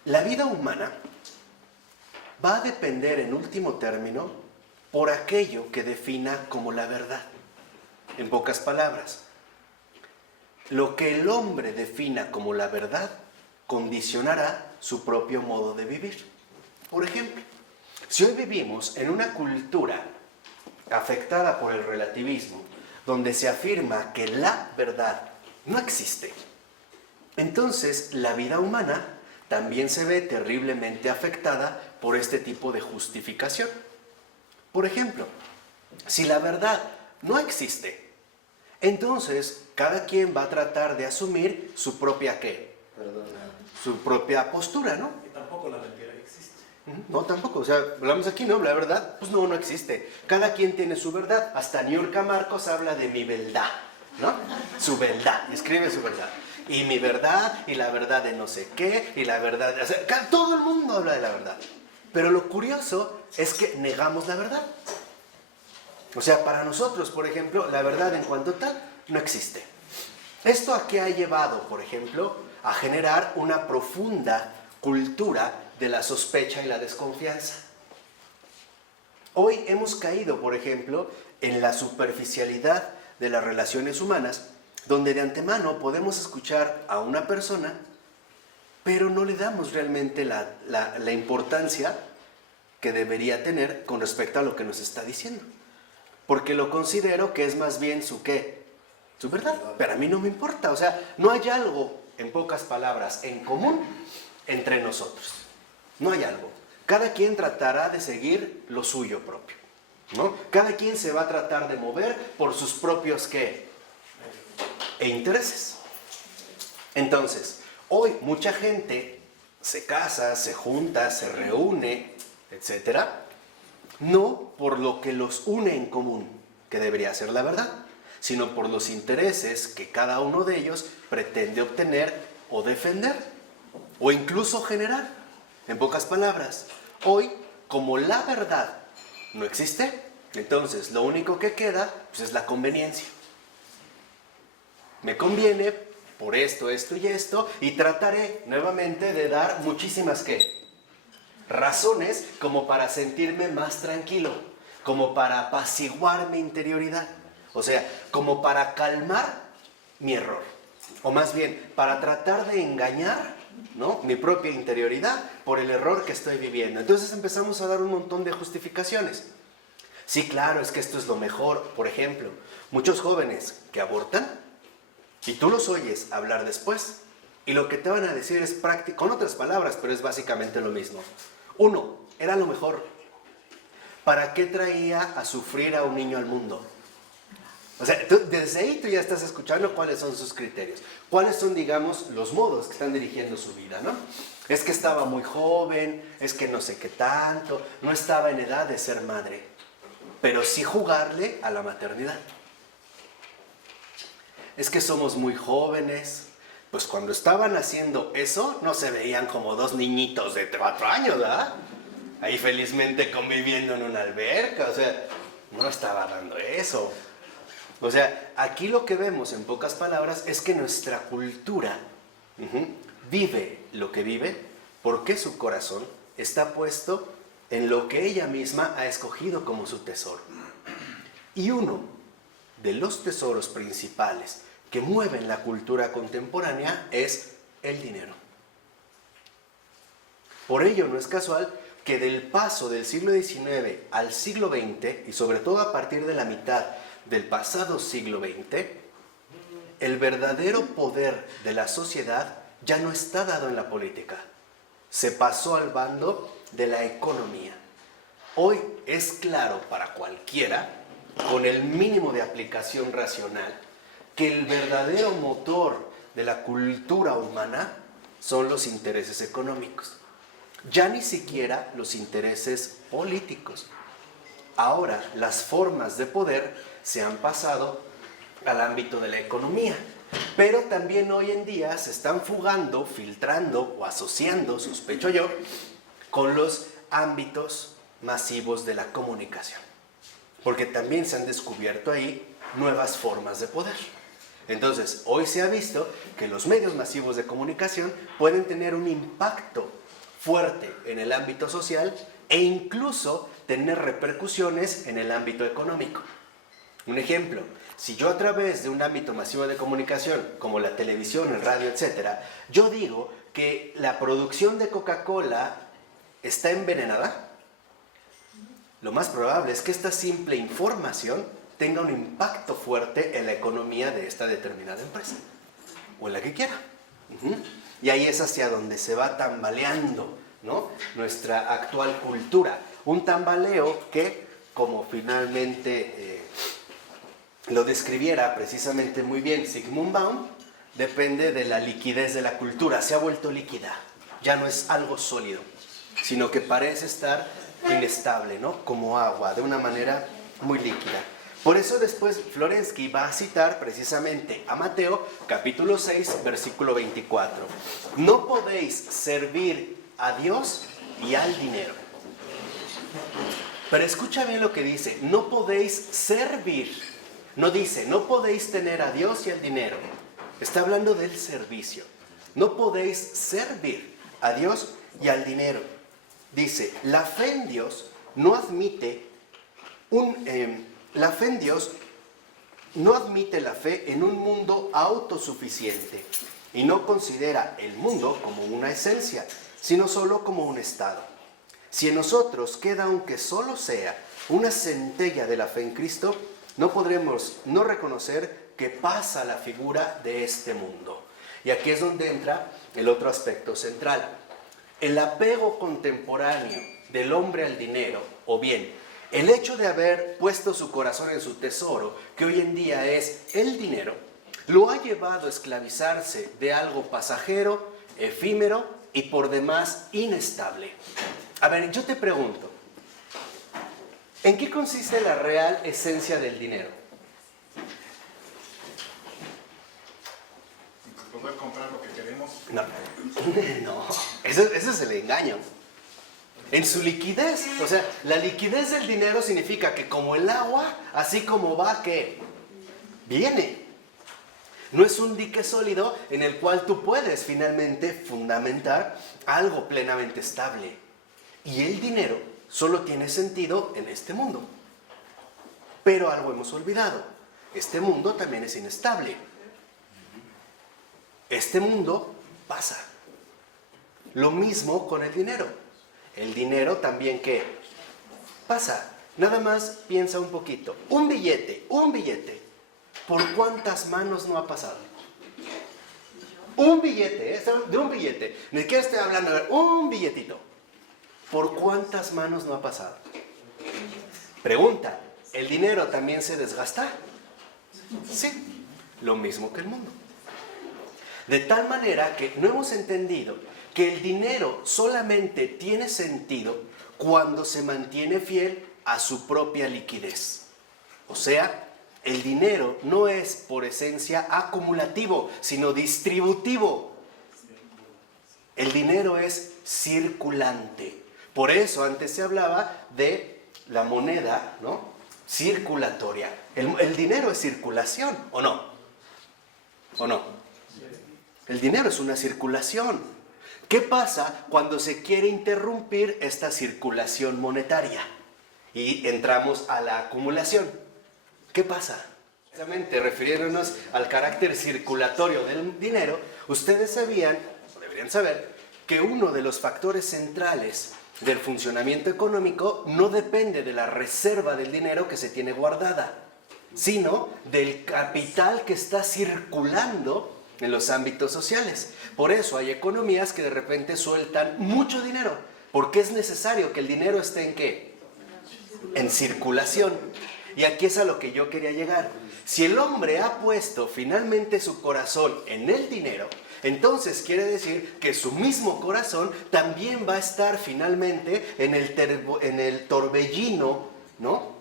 la vida humana va a depender en último término por aquello que defina como la verdad. En pocas palabras, lo que el hombre defina como la verdad condicionará su propio modo de vivir. Por ejemplo, si hoy vivimos en una cultura afectada por el relativismo, donde se afirma que la verdad no existe, entonces la vida humana también se ve terriblemente afectada por este tipo de justificación. Por ejemplo, si la verdad no existe, entonces cada quien va a tratar de asumir su propia ¿qué? Su propia postura, ¿no? Y tampoco la mentira existe. No, tampoco. O sea, hablamos aquí, ¿no? La verdad, pues no existe. Cada quien tiene su verdad. Hasta Niurka Marcos habla de mi verdad, ¿no? Su verdad, escribe su verdad. Y mi verdad, y la verdad de no sé qué, y la verdad... O sea, todo el mundo habla de la verdad. Pero lo curioso es que negamos la verdad. O sea, para nosotros, por ejemplo, la verdad en cuanto tal no existe. ¿Esto a qué ha llevado, por ejemplo? A generar una profunda cultura de la sospecha y la desconfianza. Hoy hemos caído, por ejemplo, en la superficialidad de las relaciones humanas, donde de antemano podemos escuchar a una persona, pero no le damos realmente la importancia que debería tener con respecto a lo que nos está diciendo. Porque lo considero que es más bien su ¿qué? Su verdad. Pero a mí no me importa. O sea, no hay algo, en pocas palabras, en común entre nosotros. No hay algo. Cada quien tratará de seguir lo suyo propio, ¿no? Cada quien se va a tratar de mover por sus propios ¿qué? E intereses. Entonces, hoy mucha gente se casa, se junta, se reúne, etcétera, no por lo que los une en común, que debería ser la verdad, sino por los intereses que cada uno de ellos pretende obtener o defender, o incluso generar. En pocas palabras, hoy, como la verdad no existe, entonces lo único que queda pues, es la conveniencia. Me conviene por esto, esto y esto, y trataré nuevamente de dar muchísimas ¿qué? Razones como para sentirme más tranquilo, como para apaciguar mi interioridad, o sea, como para calmar mi error, o más bien, para tratar de engañar, ¿no?, mi propia interioridad por el error que estoy viviendo. Entonces empezamos a dar un montón de justificaciones. Sí, claro, es que esto es lo mejor. Por ejemplo, muchos jóvenes que abortan, y tú los oyes hablar después, Y lo que te van a decir es práctico, con otras palabras, pero es básicamente lo mismo. 1, era lo mejor. ¿Para qué traía a sufrir a un niño al mundo? O sea, desde ahí tú ya estás escuchando cuáles son sus criterios. Cuáles son, digamos, los modos que están dirigiendo su vida, ¿no? Es que estaba muy joven, es que no sé qué tanto, no estaba en edad de ser madre, pero sí jugarle a la maternidad. Es que somos muy jóvenes. Pues cuando estaban haciendo eso, no se veían como 2 niñitos de 4 años, ¿verdad? Ahí felizmente conviviendo en una alberca, o sea, no estaba dando eso. O sea, aquí lo que vemos en pocas palabras es que nuestra cultura vive lo que vive porque su corazón está puesto en lo que ella misma ha escogido como su tesoro. Y uno de los tesoros principales que mueven la cultura contemporánea es el dinero. Por ello no es casual que del paso del siglo XIX al siglo XX, y sobre todo a partir de la mitad del pasado siglo XX, el verdadero poder de la sociedad ya no está dado en la política. Se pasó al bando de la economía. Hoy es claro para cualquiera, con el mínimo de aplicación racional, que el verdadero motor de la cultura humana son los intereses económicos. Ya ni siquiera los intereses políticos. Ahora las formas de poder se han pasado al ámbito de la economía, pero también hoy en día se están fugando, filtrando o asociando, sospecho yo, con los ámbitos masivos de la comunicación, porque también se han descubierto ahí nuevas formas de poder. Entonces, hoy se ha visto que los medios masivos de comunicación pueden tener un impacto fuerte en el ámbito social e incluso tener repercusiones en el ámbito económico. Un ejemplo, si yo a través de un ámbito masivo de comunicación, como la televisión, el radio, etc., yo digo que la producción de Coca-Cola está envenenada, lo más probable es que esta simple información tenga un impacto fuerte en la economía de esta determinada empresa, o en la que quiera. Y ahí es hacia donde se va tambaleando, ¿no?, nuestra actual cultura. Un tambaleo que, como finalmente lo describiera precisamente muy bien Zygmunt Baum, depende de la liquidez de la cultura. Se ha vuelto líquida, ya no es algo sólido, sino que parece estar inestable, ¿no?, como agua, de una manera muy líquida. Por eso después Florensky va a citar precisamente a Mateo, capítulo 6, versículo 24. No podéis servir a Dios y al dinero. Pero escucha bien lo que dice, no podéis servir. No dice, no podéis tener a Dios y al dinero. Está hablando del servicio. No podéis servir a Dios y al dinero. Dice, la fe en Dios no admite la fe en Dios no admite la fe en un mundo autosuficiente y no considera el mundo como una esencia, sino solo como un estado. Si en nosotros queda, aunque solo sea una centella de la fe en Cristo, no podremos no reconocer que pasa la figura de este mundo. Y aquí es donde entra el otro aspecto central. El apego contemporáneo del hombre al dinero, o bien el hecho de haber puesto su corazón en su tesoro, que hoy en día es el dinero, lo ha llevado a esclavizarse de algo pasajero, efímero y por demás inestable. A ver, yo te pregunto, ¿en qué consiste la real esencia del dinero? Poder comprar lo que queremos. No, eso es el engaño. En su liquidez, o sea, la liquidez del dinero significa que como el agua, así como va, ¿qué? Viene. No es un dique sólido en el cual tú puedes finalmente fundamentar algo plenamente estable. Y el dinero solo tiene sentido en este mundo. Pero algo hemos olvidado. Este mundo también es inestable. Este mundo pasa. Lo mismo con el dinero. El dinero también, ¿qué? Pasa. Nada más piensa un poquito. Un billete. ¿Por cuántas manos no ha pasado? Un billete, de un billete. Ni siquiera estoy hablando de un billetito. ¿Por cuántas manos no ha pasado? Pregunta, ¿el dinero también se desgasta? Sí, lo mismo que el mundo. De tal manera que no hemos entendido que el dinero solamente tiene sentido cuando se mantiene fiel a su propia liquidez. O sea, el dinero no es por esencia acumulativo, sino distributivo. El dinero es circulante. Por eso antes se hablaba de la moneda, ¿no?, circulatoria. El dinero es circulación, ¿o no? ¿O no? El dinero es una circulación. ¿Qué pasa cuando se quiere interrumpir esta circulación monetaria? Y entramos a la acumulación. ¿Qué pasa? Precisamente refiriéndonos al carácter circulatorio del dinero, ustedes sabían, o deberían saber, que uno de los factores centrales del funcionamiento económico no depende de la reserva del dinero que se tiene guardada, sino del capital que está circulando en los ámbitos sociales. Por eso hay economías que de repente sueltan mucho dinero, porque es necesario que el dinero esté ¿en qué? En circulación. Y aquí es a lo que yo quería llegar. Si el hombre ha puesto finalmente su corazón en el dinero, entonces quiere decir que su mismo corazón también va a estar finalmente en el torbellino, ¿no?,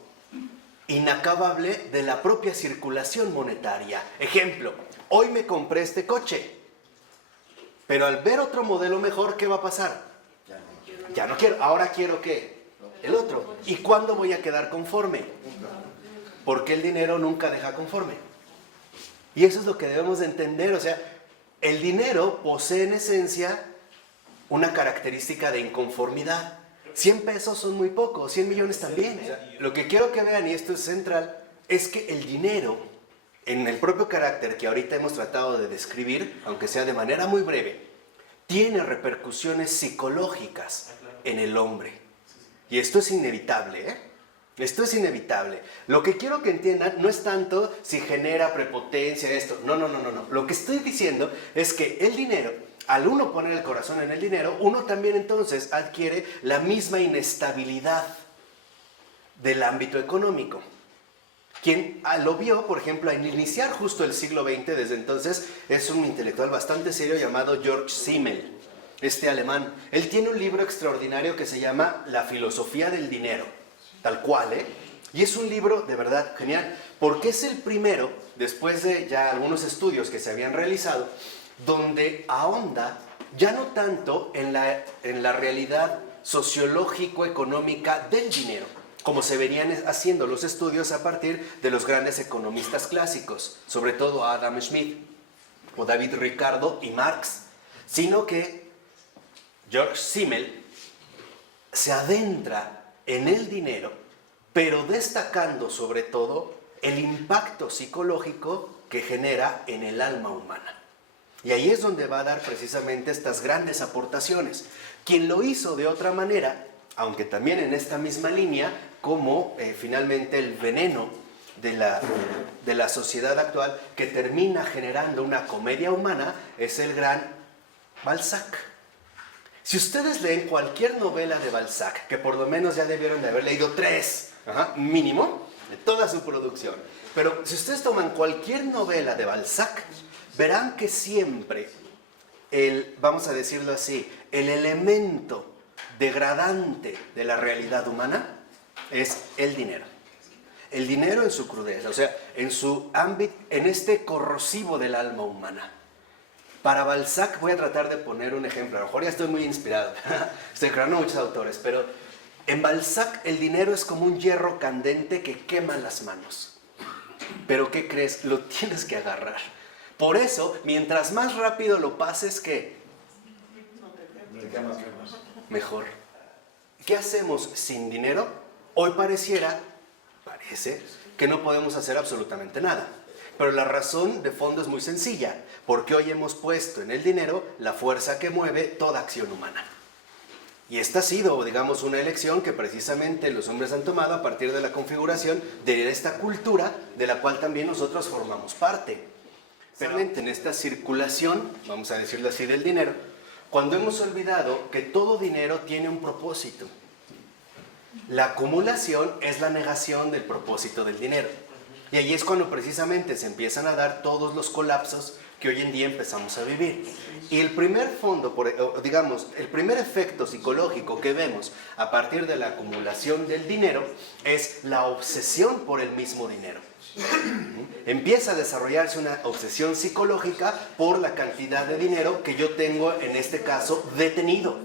inacabable de la propia circulación monetaria. Ejemplo, hoy me compré este coche, pero al ver otro modelo mejor, ¿qué va a pasar? Ya no quiero. Ahora quiero ¿qué? El otro. ¿Y cuándo voy a quedar conforme? Porque el dinero nunca deja conforme. Y eso es lo que debemos de entender. O sea, el dinero posee en esencia una característica de inconformidad. 100 pesos son muy pocos, 100 millones también. O sea, lo que quiero que vean, y esto es central, es que el dinero, en el propio carácter que ahorita hemos tratado de describir, aunque sea de manera muy breve, tiene repercusiones psicológicas en el hombre. Y esto es inevitable, ¿eh? Esto es inevitable. Lo que quiero que entiendan no es tanto si genera prepotencia esto. No. Lo que estoy diciendo es que el dinero, al uno poner el corazón en el dinero, uno también entonces adquiere la misma inestabilidad del ámbito económico. Quien lo vio, por ejemplo, al iniciar justo el siglo XX, desde entonces, es un intelectual bastante serio llamado Georg Simmel, este alemán. Él tiene un libro extraordinario que se llama La filosofía del dinero, tal cual, ¿eh? Y es un libro de verdad genial, porque es el primero, después de ya algunos estudios que se habían realizado, donde ahonda ya no tanto en la realidad sociológico-económica del dinero, como se venían haciendo los estudios a partir de los grandes economistas clásicos, sobre todo Adam Smith, o David Ricardo y Marx, sino que Georg Simmel se adentra en el dinero, pero destacando sobre todo el impacto psicológico que genera en el alma humana. Y ahí es donde va a dar precisamente estas grandes aportaciones. Quien lo hizo de otra manera, aunque también en esta misma línea, como finalmente el veneno de la sociedad actual, que termina generando una comedia humana, es el gran Balzac. Si ustedes leen cualquier novela de Balzac, que por lo menos ya debieron de haber leído 3, mínimo, de toda su producción, pero si ustedes toman cualquier novela de Balzac, verán que siempre vamos a decirlo así, el elemento degradante de la realidad humana es el dinero. El dinero en su crudeza, o sea, en su ámbito, en este corrosivo del alma humana. Para Balzac voy a tratar de poner un ejemplo, a lo mejor ya estoy muy inspirado, estoy creando muchos autores, pero en Balzac el dinero es como un hierro candente que quema las manos. Pero ¿qué crees? Lo tienes que agarrar. Por eso, mientras más rápido lo pases, ¿qué? Mejor. ¿Qué hacemos sin dinero? Hoy parece que no podemos hacer absolutamente nada. Pero la razón de fondo es muy sencilla, porque hoy hemos puesto en el dinero la fuerza que mueve toda acción humana. Y esta ha sido, digamos, una elección que precisamente los hombres han tomado a partir de la configuración de esta cultura de la cual también nosotros formamos parte. Realmente en esta circulación, vamos a decirlo así, del dinero, cuando hemos olvidado que todo dinero tiene un propósito. La acumulación es la negación del propósito del dinero. Y ahí es cuando precisamente se empiezan a dar todos los colapsos que hoy en día empezamos a vivir. Y el primer el primer efecto psicológico que vemos a partir de la acumulación del dinero es la obsesión por el mismo dinero. Empieza a desarrollarse una obsesión psicológica por la cantidad de dinero que yo tengo, en este caso, detenido.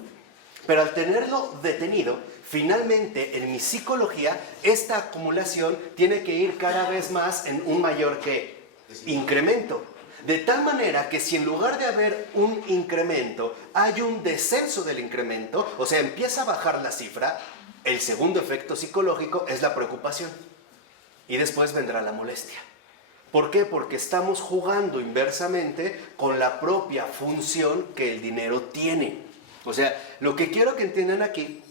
Pero al tenerlo detenido, finalmente en mi psicología, esta acumulación tiene que ir cada vez más en un mayor incremento. De tal manera que si en lugar de haber un incremento, hay un descenso del incremento, o sea, empieza a bajar la cifra, el segundo efecto psicológico es la preocupación. Y después vendrá la molestia. ¿Por qué? Porque estamos jugando inversamente con la propia función que el dinero tiene. O sea, lo que quiero que entiendan aquí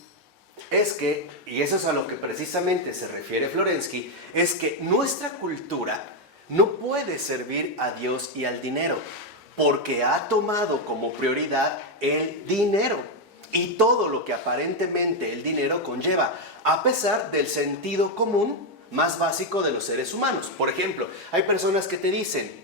es que, y eso es a lo que precisamente se refiere Florensky, es que nuestra cultura no puede servir a Dios y al dinero, porque ha tomado como prioridad el dinero y todo lo que aparentemente el dinero conlleva, a pesar del sentido común más básico de los seres humanos. Por ejemplo, hay personas que te dicen,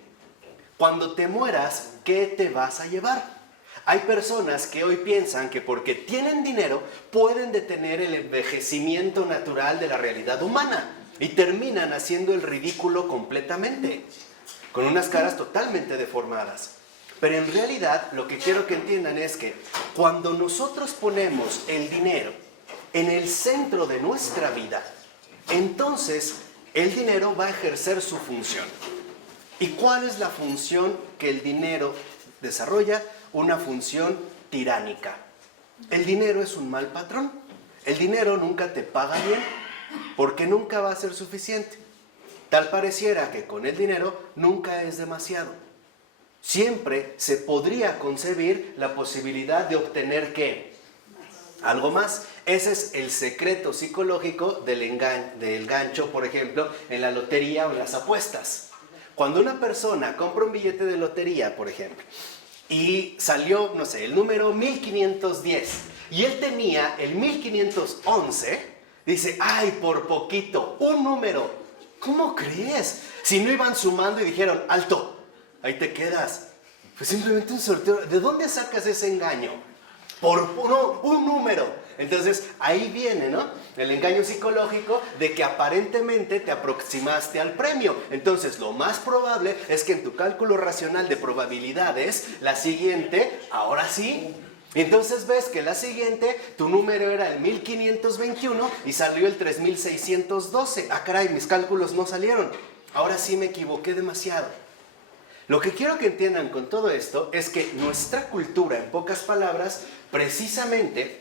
cuando te mueras, ¿qué te vas a llevar? Hay personas que hoy piensan que porque tienen dinero pueden detener el envejecimiento natural de la realidad humana y terminan haciendo el ridículo completamente, con unas caras totalmente deformadas. Pero en realidad lo que quiero que entiendan es que cuando nosotros ponemos el dinero en el centro de nuestra vida, entonces el dinero va a ejercer su función. ¿Y cuál es la función que el dinero desarrolla? Una función tiránica. El dinero es un mal patrón. El dinero nunca te paga bien porque nunca va a ser suficiente. Tal pareciera que con el dinero nunca es demasiado. Siempre se podría concebir la posibilidad de obtener ¿qué? Algo más. Ese es el secreto psicológico del gancho, por ejemplo, en la lotería o en las apuestas. Cuando una persona compra un billete de lotería, por ejemplo, y salió, no sé, el número 1510, y él tenía el 1511, dice, ¡ay, por poquito! ¡Un número! ¿Cómo crees? Si no iban sumando y dijeron, ¡alto! Ahí te quedas. Pues simplemente un sorteo. ¿De dónde sacas ese engaño? Por un número. Entonces, ahí viene, ¿no? El engaño psicológico de que aparentemente te aproximaste al premio. Entonces, lo más probable es que en tu cálculo racional de probabilidades, la siguiente, ahora sí. Entonces ves que la siguiente, tu número era el 1521 y salió el 3612. Ah, caray, mis cálculos no salieron. Ahora sí me equivoqué demasiado. Lo que quiero que entiendan con todo esto es que nuestra cultura, en pocas palabras, precisamente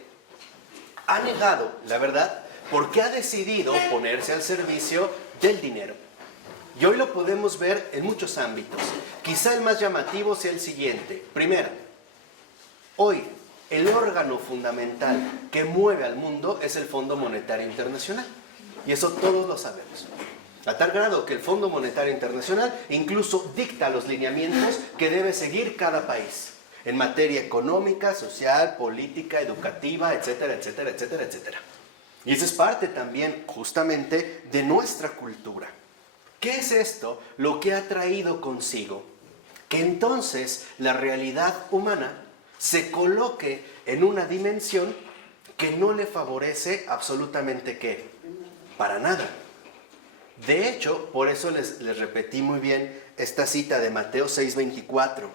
ha negado la verdad porque ha decidido ponerse al servicio del dinero. Y hoy lo podemos ver en muchos ámbitos. Quizá el más llamativo sea el siguiente. Primero, hoy el órgano fundamental que mueve al mundo es el Fondo Monetario Internacional. Y eso todos lo sabemos. A tal grado que el Fondo Monetario Internacional incluso dicta los lineamientos que debe seguir cada país en materia económica, social, política, educativa, etcétera, etcétera, etcétera, etcétera. Y eso es parte también justamente de nuestra cultura. ¿Qué es esto? Lo que ha traído consigo que entonces la realidad humana se coloque en una dimensión que no le favorece absolutamente ¿qué? Para nada. De hecho, por eso les repetí muy bien esta cita de Mateo 6:24.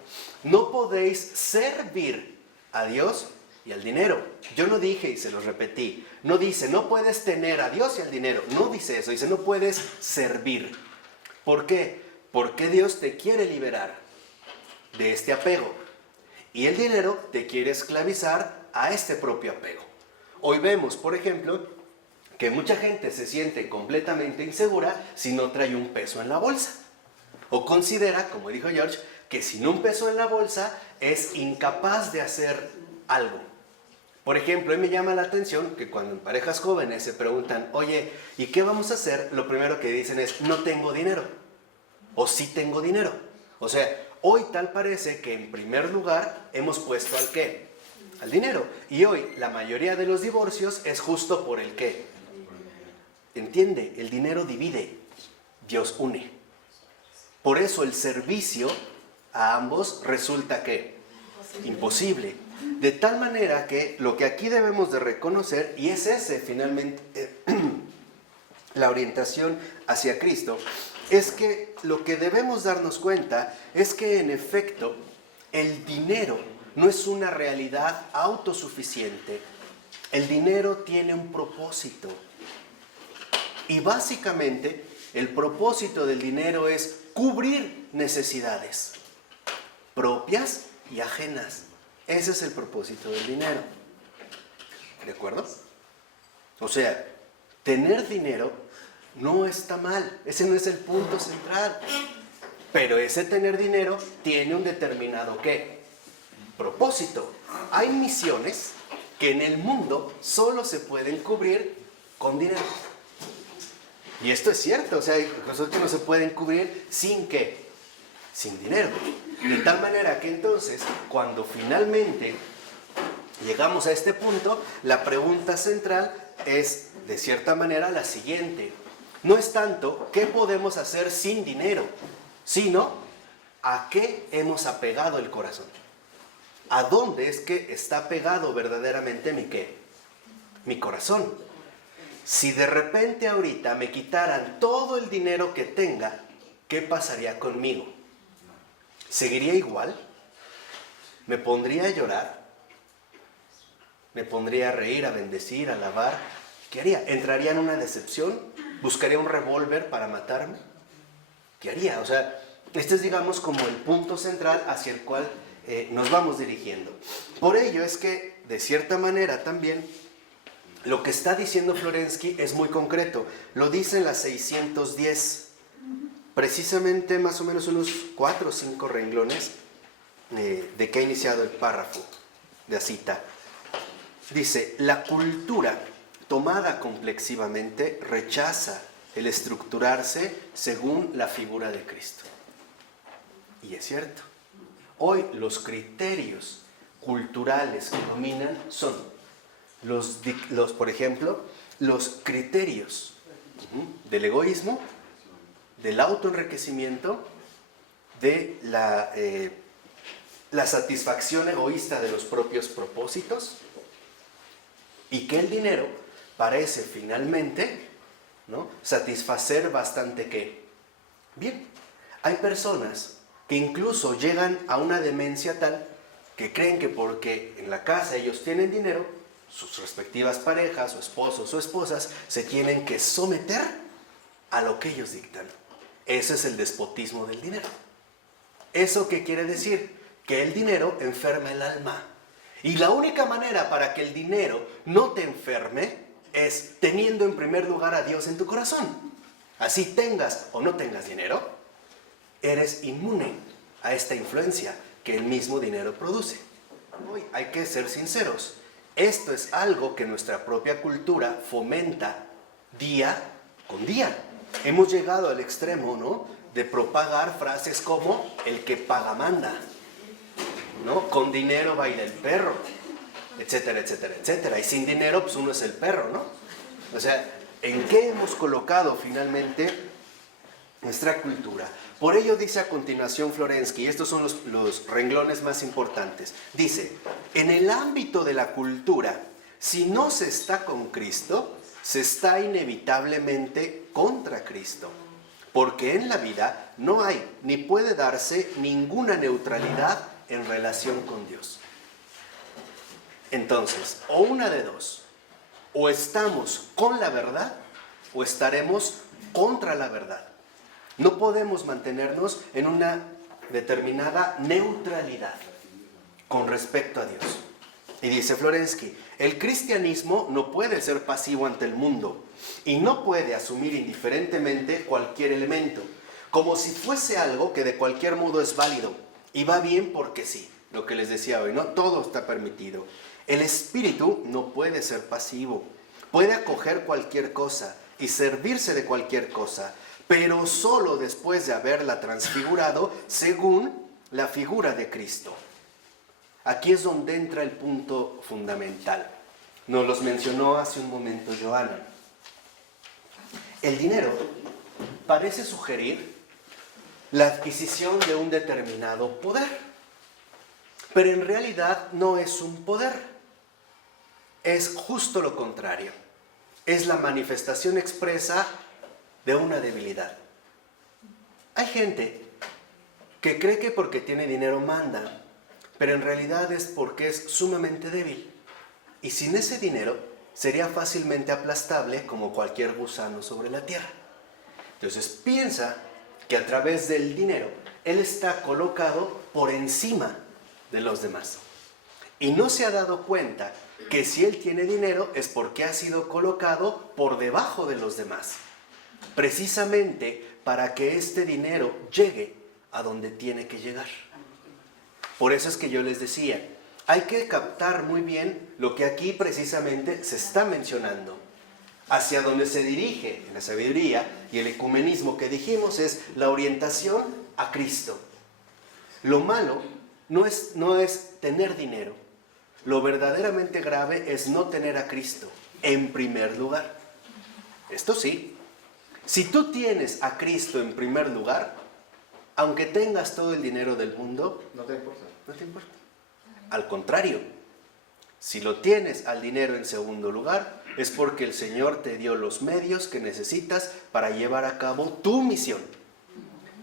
No podéis servir a Dios y al dinero. Yo no dije, y se los repetí, no dice, no puedes tener a Dios y al dinero. No dice eso, dice, no puedes servir. ¿Por qué? Porque Dios te quiere liberar de este apego. Y el dinero te quiere esclavizar a este propio apego. Hoy vemos, por ejemplo, que mucha gente se siente completamente insegura si no trae un peso en la bolsa. O considera, como dijo George, que sin un peso en la bolsa es incapaz de hacer algo. Por ejemplo, a mí me llama la atención que cuando en parejas jóvenes se preguntan, oye, ¿y qué vamos a hacer? Lo primero que dicen es, no tengo dinero. O sí tengo dinero. O sea, hoy tal parece que en primer lugar hemos puesto al ¿qué? Al dinero. Y hoy la mayoría de los divorcios es justo por el ¿qué? ¿Entiende? El dinero divide, Dios une. Por eso el servicio a ambos resulta ¿qué? Imposible. De tal manera que lo que aquí debemos de reconocer, y es ese finalmente la orientación hacia Cristo, es que lo que debemos darnos cuenta es que en efecto el dinero no es una realidad autosuficiente. El dinero tiene un propósito. Y básicamente el propósito del dinero es cubrir necesidades propias y ajenas. Ese es el propósito del dinero. ¿De acuerdo? O sea, tener dinero no está mal. Ese no es el punto central. Pero ese tener dinero tiene un determinado ¿qué? Propósito. Hay misiones que en el mundo solo se pueden cubrir con dinero. Y esto es cierto. O sea, hay cosas que no se pueden cubrir sin ¿qué? Sin dinero. De tal manera que entonces, cuando finalmente llegamos a este punto, la pregunta central es, de cierta manera, la siguiente. No es tanto qué podemos hacer sin dinero, sino a qué hemos apegado el corazón. ¿A dónde es que está pegado verdaderamente mi qué? Mi corazón. Si de repente ahorita me quitaran todo el dinero que tenga, ¿qué pasaría conmigo? ¿Seguiría igual? ¿Me pondría a llorar? ¿Me pondría a reír, a bendecir, a alabar? ¿Qué haría? ¿Entraría en una decepción? ¿Buscaría un revólver para matarme? ¿Qué haría? O sea, este es, digamos, como el punto central hacia el cual nos vamos dirigiendo. Por ello es que, de cierta manera también, lo que está diciendo Florensky es muy concreto. Lo dice en la 610. Precisamente más o menos unos 4 o 5 renglones de que ha iniciado el párrafo de la cita. Dice, la cultura tomada complexivamente rechaza el estructurarse según la figura de Cristo. Y es cierto. Hoy los criterios culturales que dominan son por ejemplo, los criterios del egoísmo, del autoenriquecimiento, de la satisfacción egoísta de los propios propósitos, y que el dinero parece finalmente, ¿no?, satisfacer bastante ¿qué? Bien. Hay personas que incluso llegan a una demencia tal que creen que porque en la casa ellos tienen dinero, sus respectivas parejas, o esposos o esposas, se tienen que someter a lo que ellos dictan. Ese es el despotismo del dinero. ¿Eso qué quiere decir? Que el dinero enferma el alma. Y la única manera para que el dinero no te enferme es teniendo en primer lugar a Dios en tu corazón. Así tengas o no tengas dinero, eres inmune a esta influencia que el mismo dinero produce. Hoy hay que ser sinceros. Esto es algo que nuestra propia cultura fomenta día con día. Hemos llegado al extremo, ¿no?, de propagar frases como el que paga manda, ¿no? Con dinero baila el perro, etcétera, etcétera, etcétera. Y sin dinero, pues uno es el perro, ¿no? O sea, ¿en qué hemos colocado finalmente nuestra cultura? Por ello dice a continuación Florensky, y estos son los renglones más importantes. Dice, en el ámbito de la cultura, si no se está con Cristo, se está inevitablemente contra Cristo, porque en la vida no hay ni puede darse ninguna neutralidad en relación con Dios. Entonces, o una de dos, o estamos con la verdad o estaremos contra la verdad. No podemos mantenernos en una determinada neutralidad con respecto a Dios. Y dice Florensky, el cristianismo no puede ser pasivo ante el mundo y no puede asumir indiferentemente cualquier elemento, como si fuese algo que de cualquier modo es válido y va bien porque sí, lo que les decía hoy, ¿no? Todo está permitido. El espíritu no puede ser pasivo, puede acoger cualquier cosa y servirse de cualquier cosa, pero solo después de haberla transfigurado según la figura de Cristo. Aquí es donde entra el punto fundamental. Nos los mencionó hace un momento Joana. El dinero parece sugerir la adquisición de un determinado poder, pero en realidad no es un poder, es justo lo contrario. Es la manifestación expresa de una debilidad. Hay gente que cree que porque tiene dinero manda, pero en realidad es porque es sumamente débil. Y sin ese dinero sería fácilmente aplastable como cualquier gusano sobre la tierra. Entonces piensa que a través del dinero él está colocado por encima de los demás. Y no se ha dado cuenta que si él tiene dinero es porque ha sido colocado por debajo de los demás. Precisamente para que este dinero llegue a donde tiene que llegar. Por eso es que yo les decía, hay que captar muy bien lo que aquí precisamente se está mencionando. Hacia donde se dirige la sabiduría y el ecumenismo que dijimos es la orientación a Cristo. Lo malo no es tener dinero. Lo verdaderamente grave es no tener a Cristo en primer lugar. Esto sí, si tú tienes a Cristo en primer lugar, aunque tengas todo el dinero del mundo, No te importa. no te importa. Al contrario, si lo tienes al dinero en segundo lugar, es porque el Señor te dio los medios que necesitas para llevar a cabo tu misión.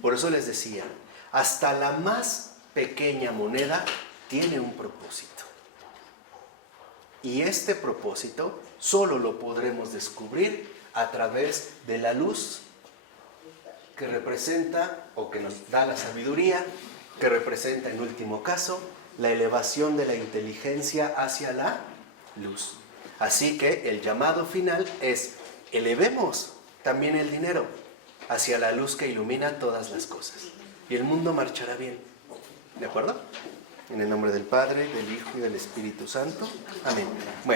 Por eso les decía, hasta la más pequeña moneda tiene un propósito. Y este propósito solo lo podremos descubrir a través de la luz que representa o que nos da la sabiduría, que representa en último caso la elevación de la inteligencia hacia la luz. Así que el llamado final es: elevemos también el dinero hacia la luz que ilumina todas las cosas. Y el mundo marchará bien. ¿De acuerdo? En el nombre del Padre, del Hijo y del Espíritu Santo. Amén. Bueno.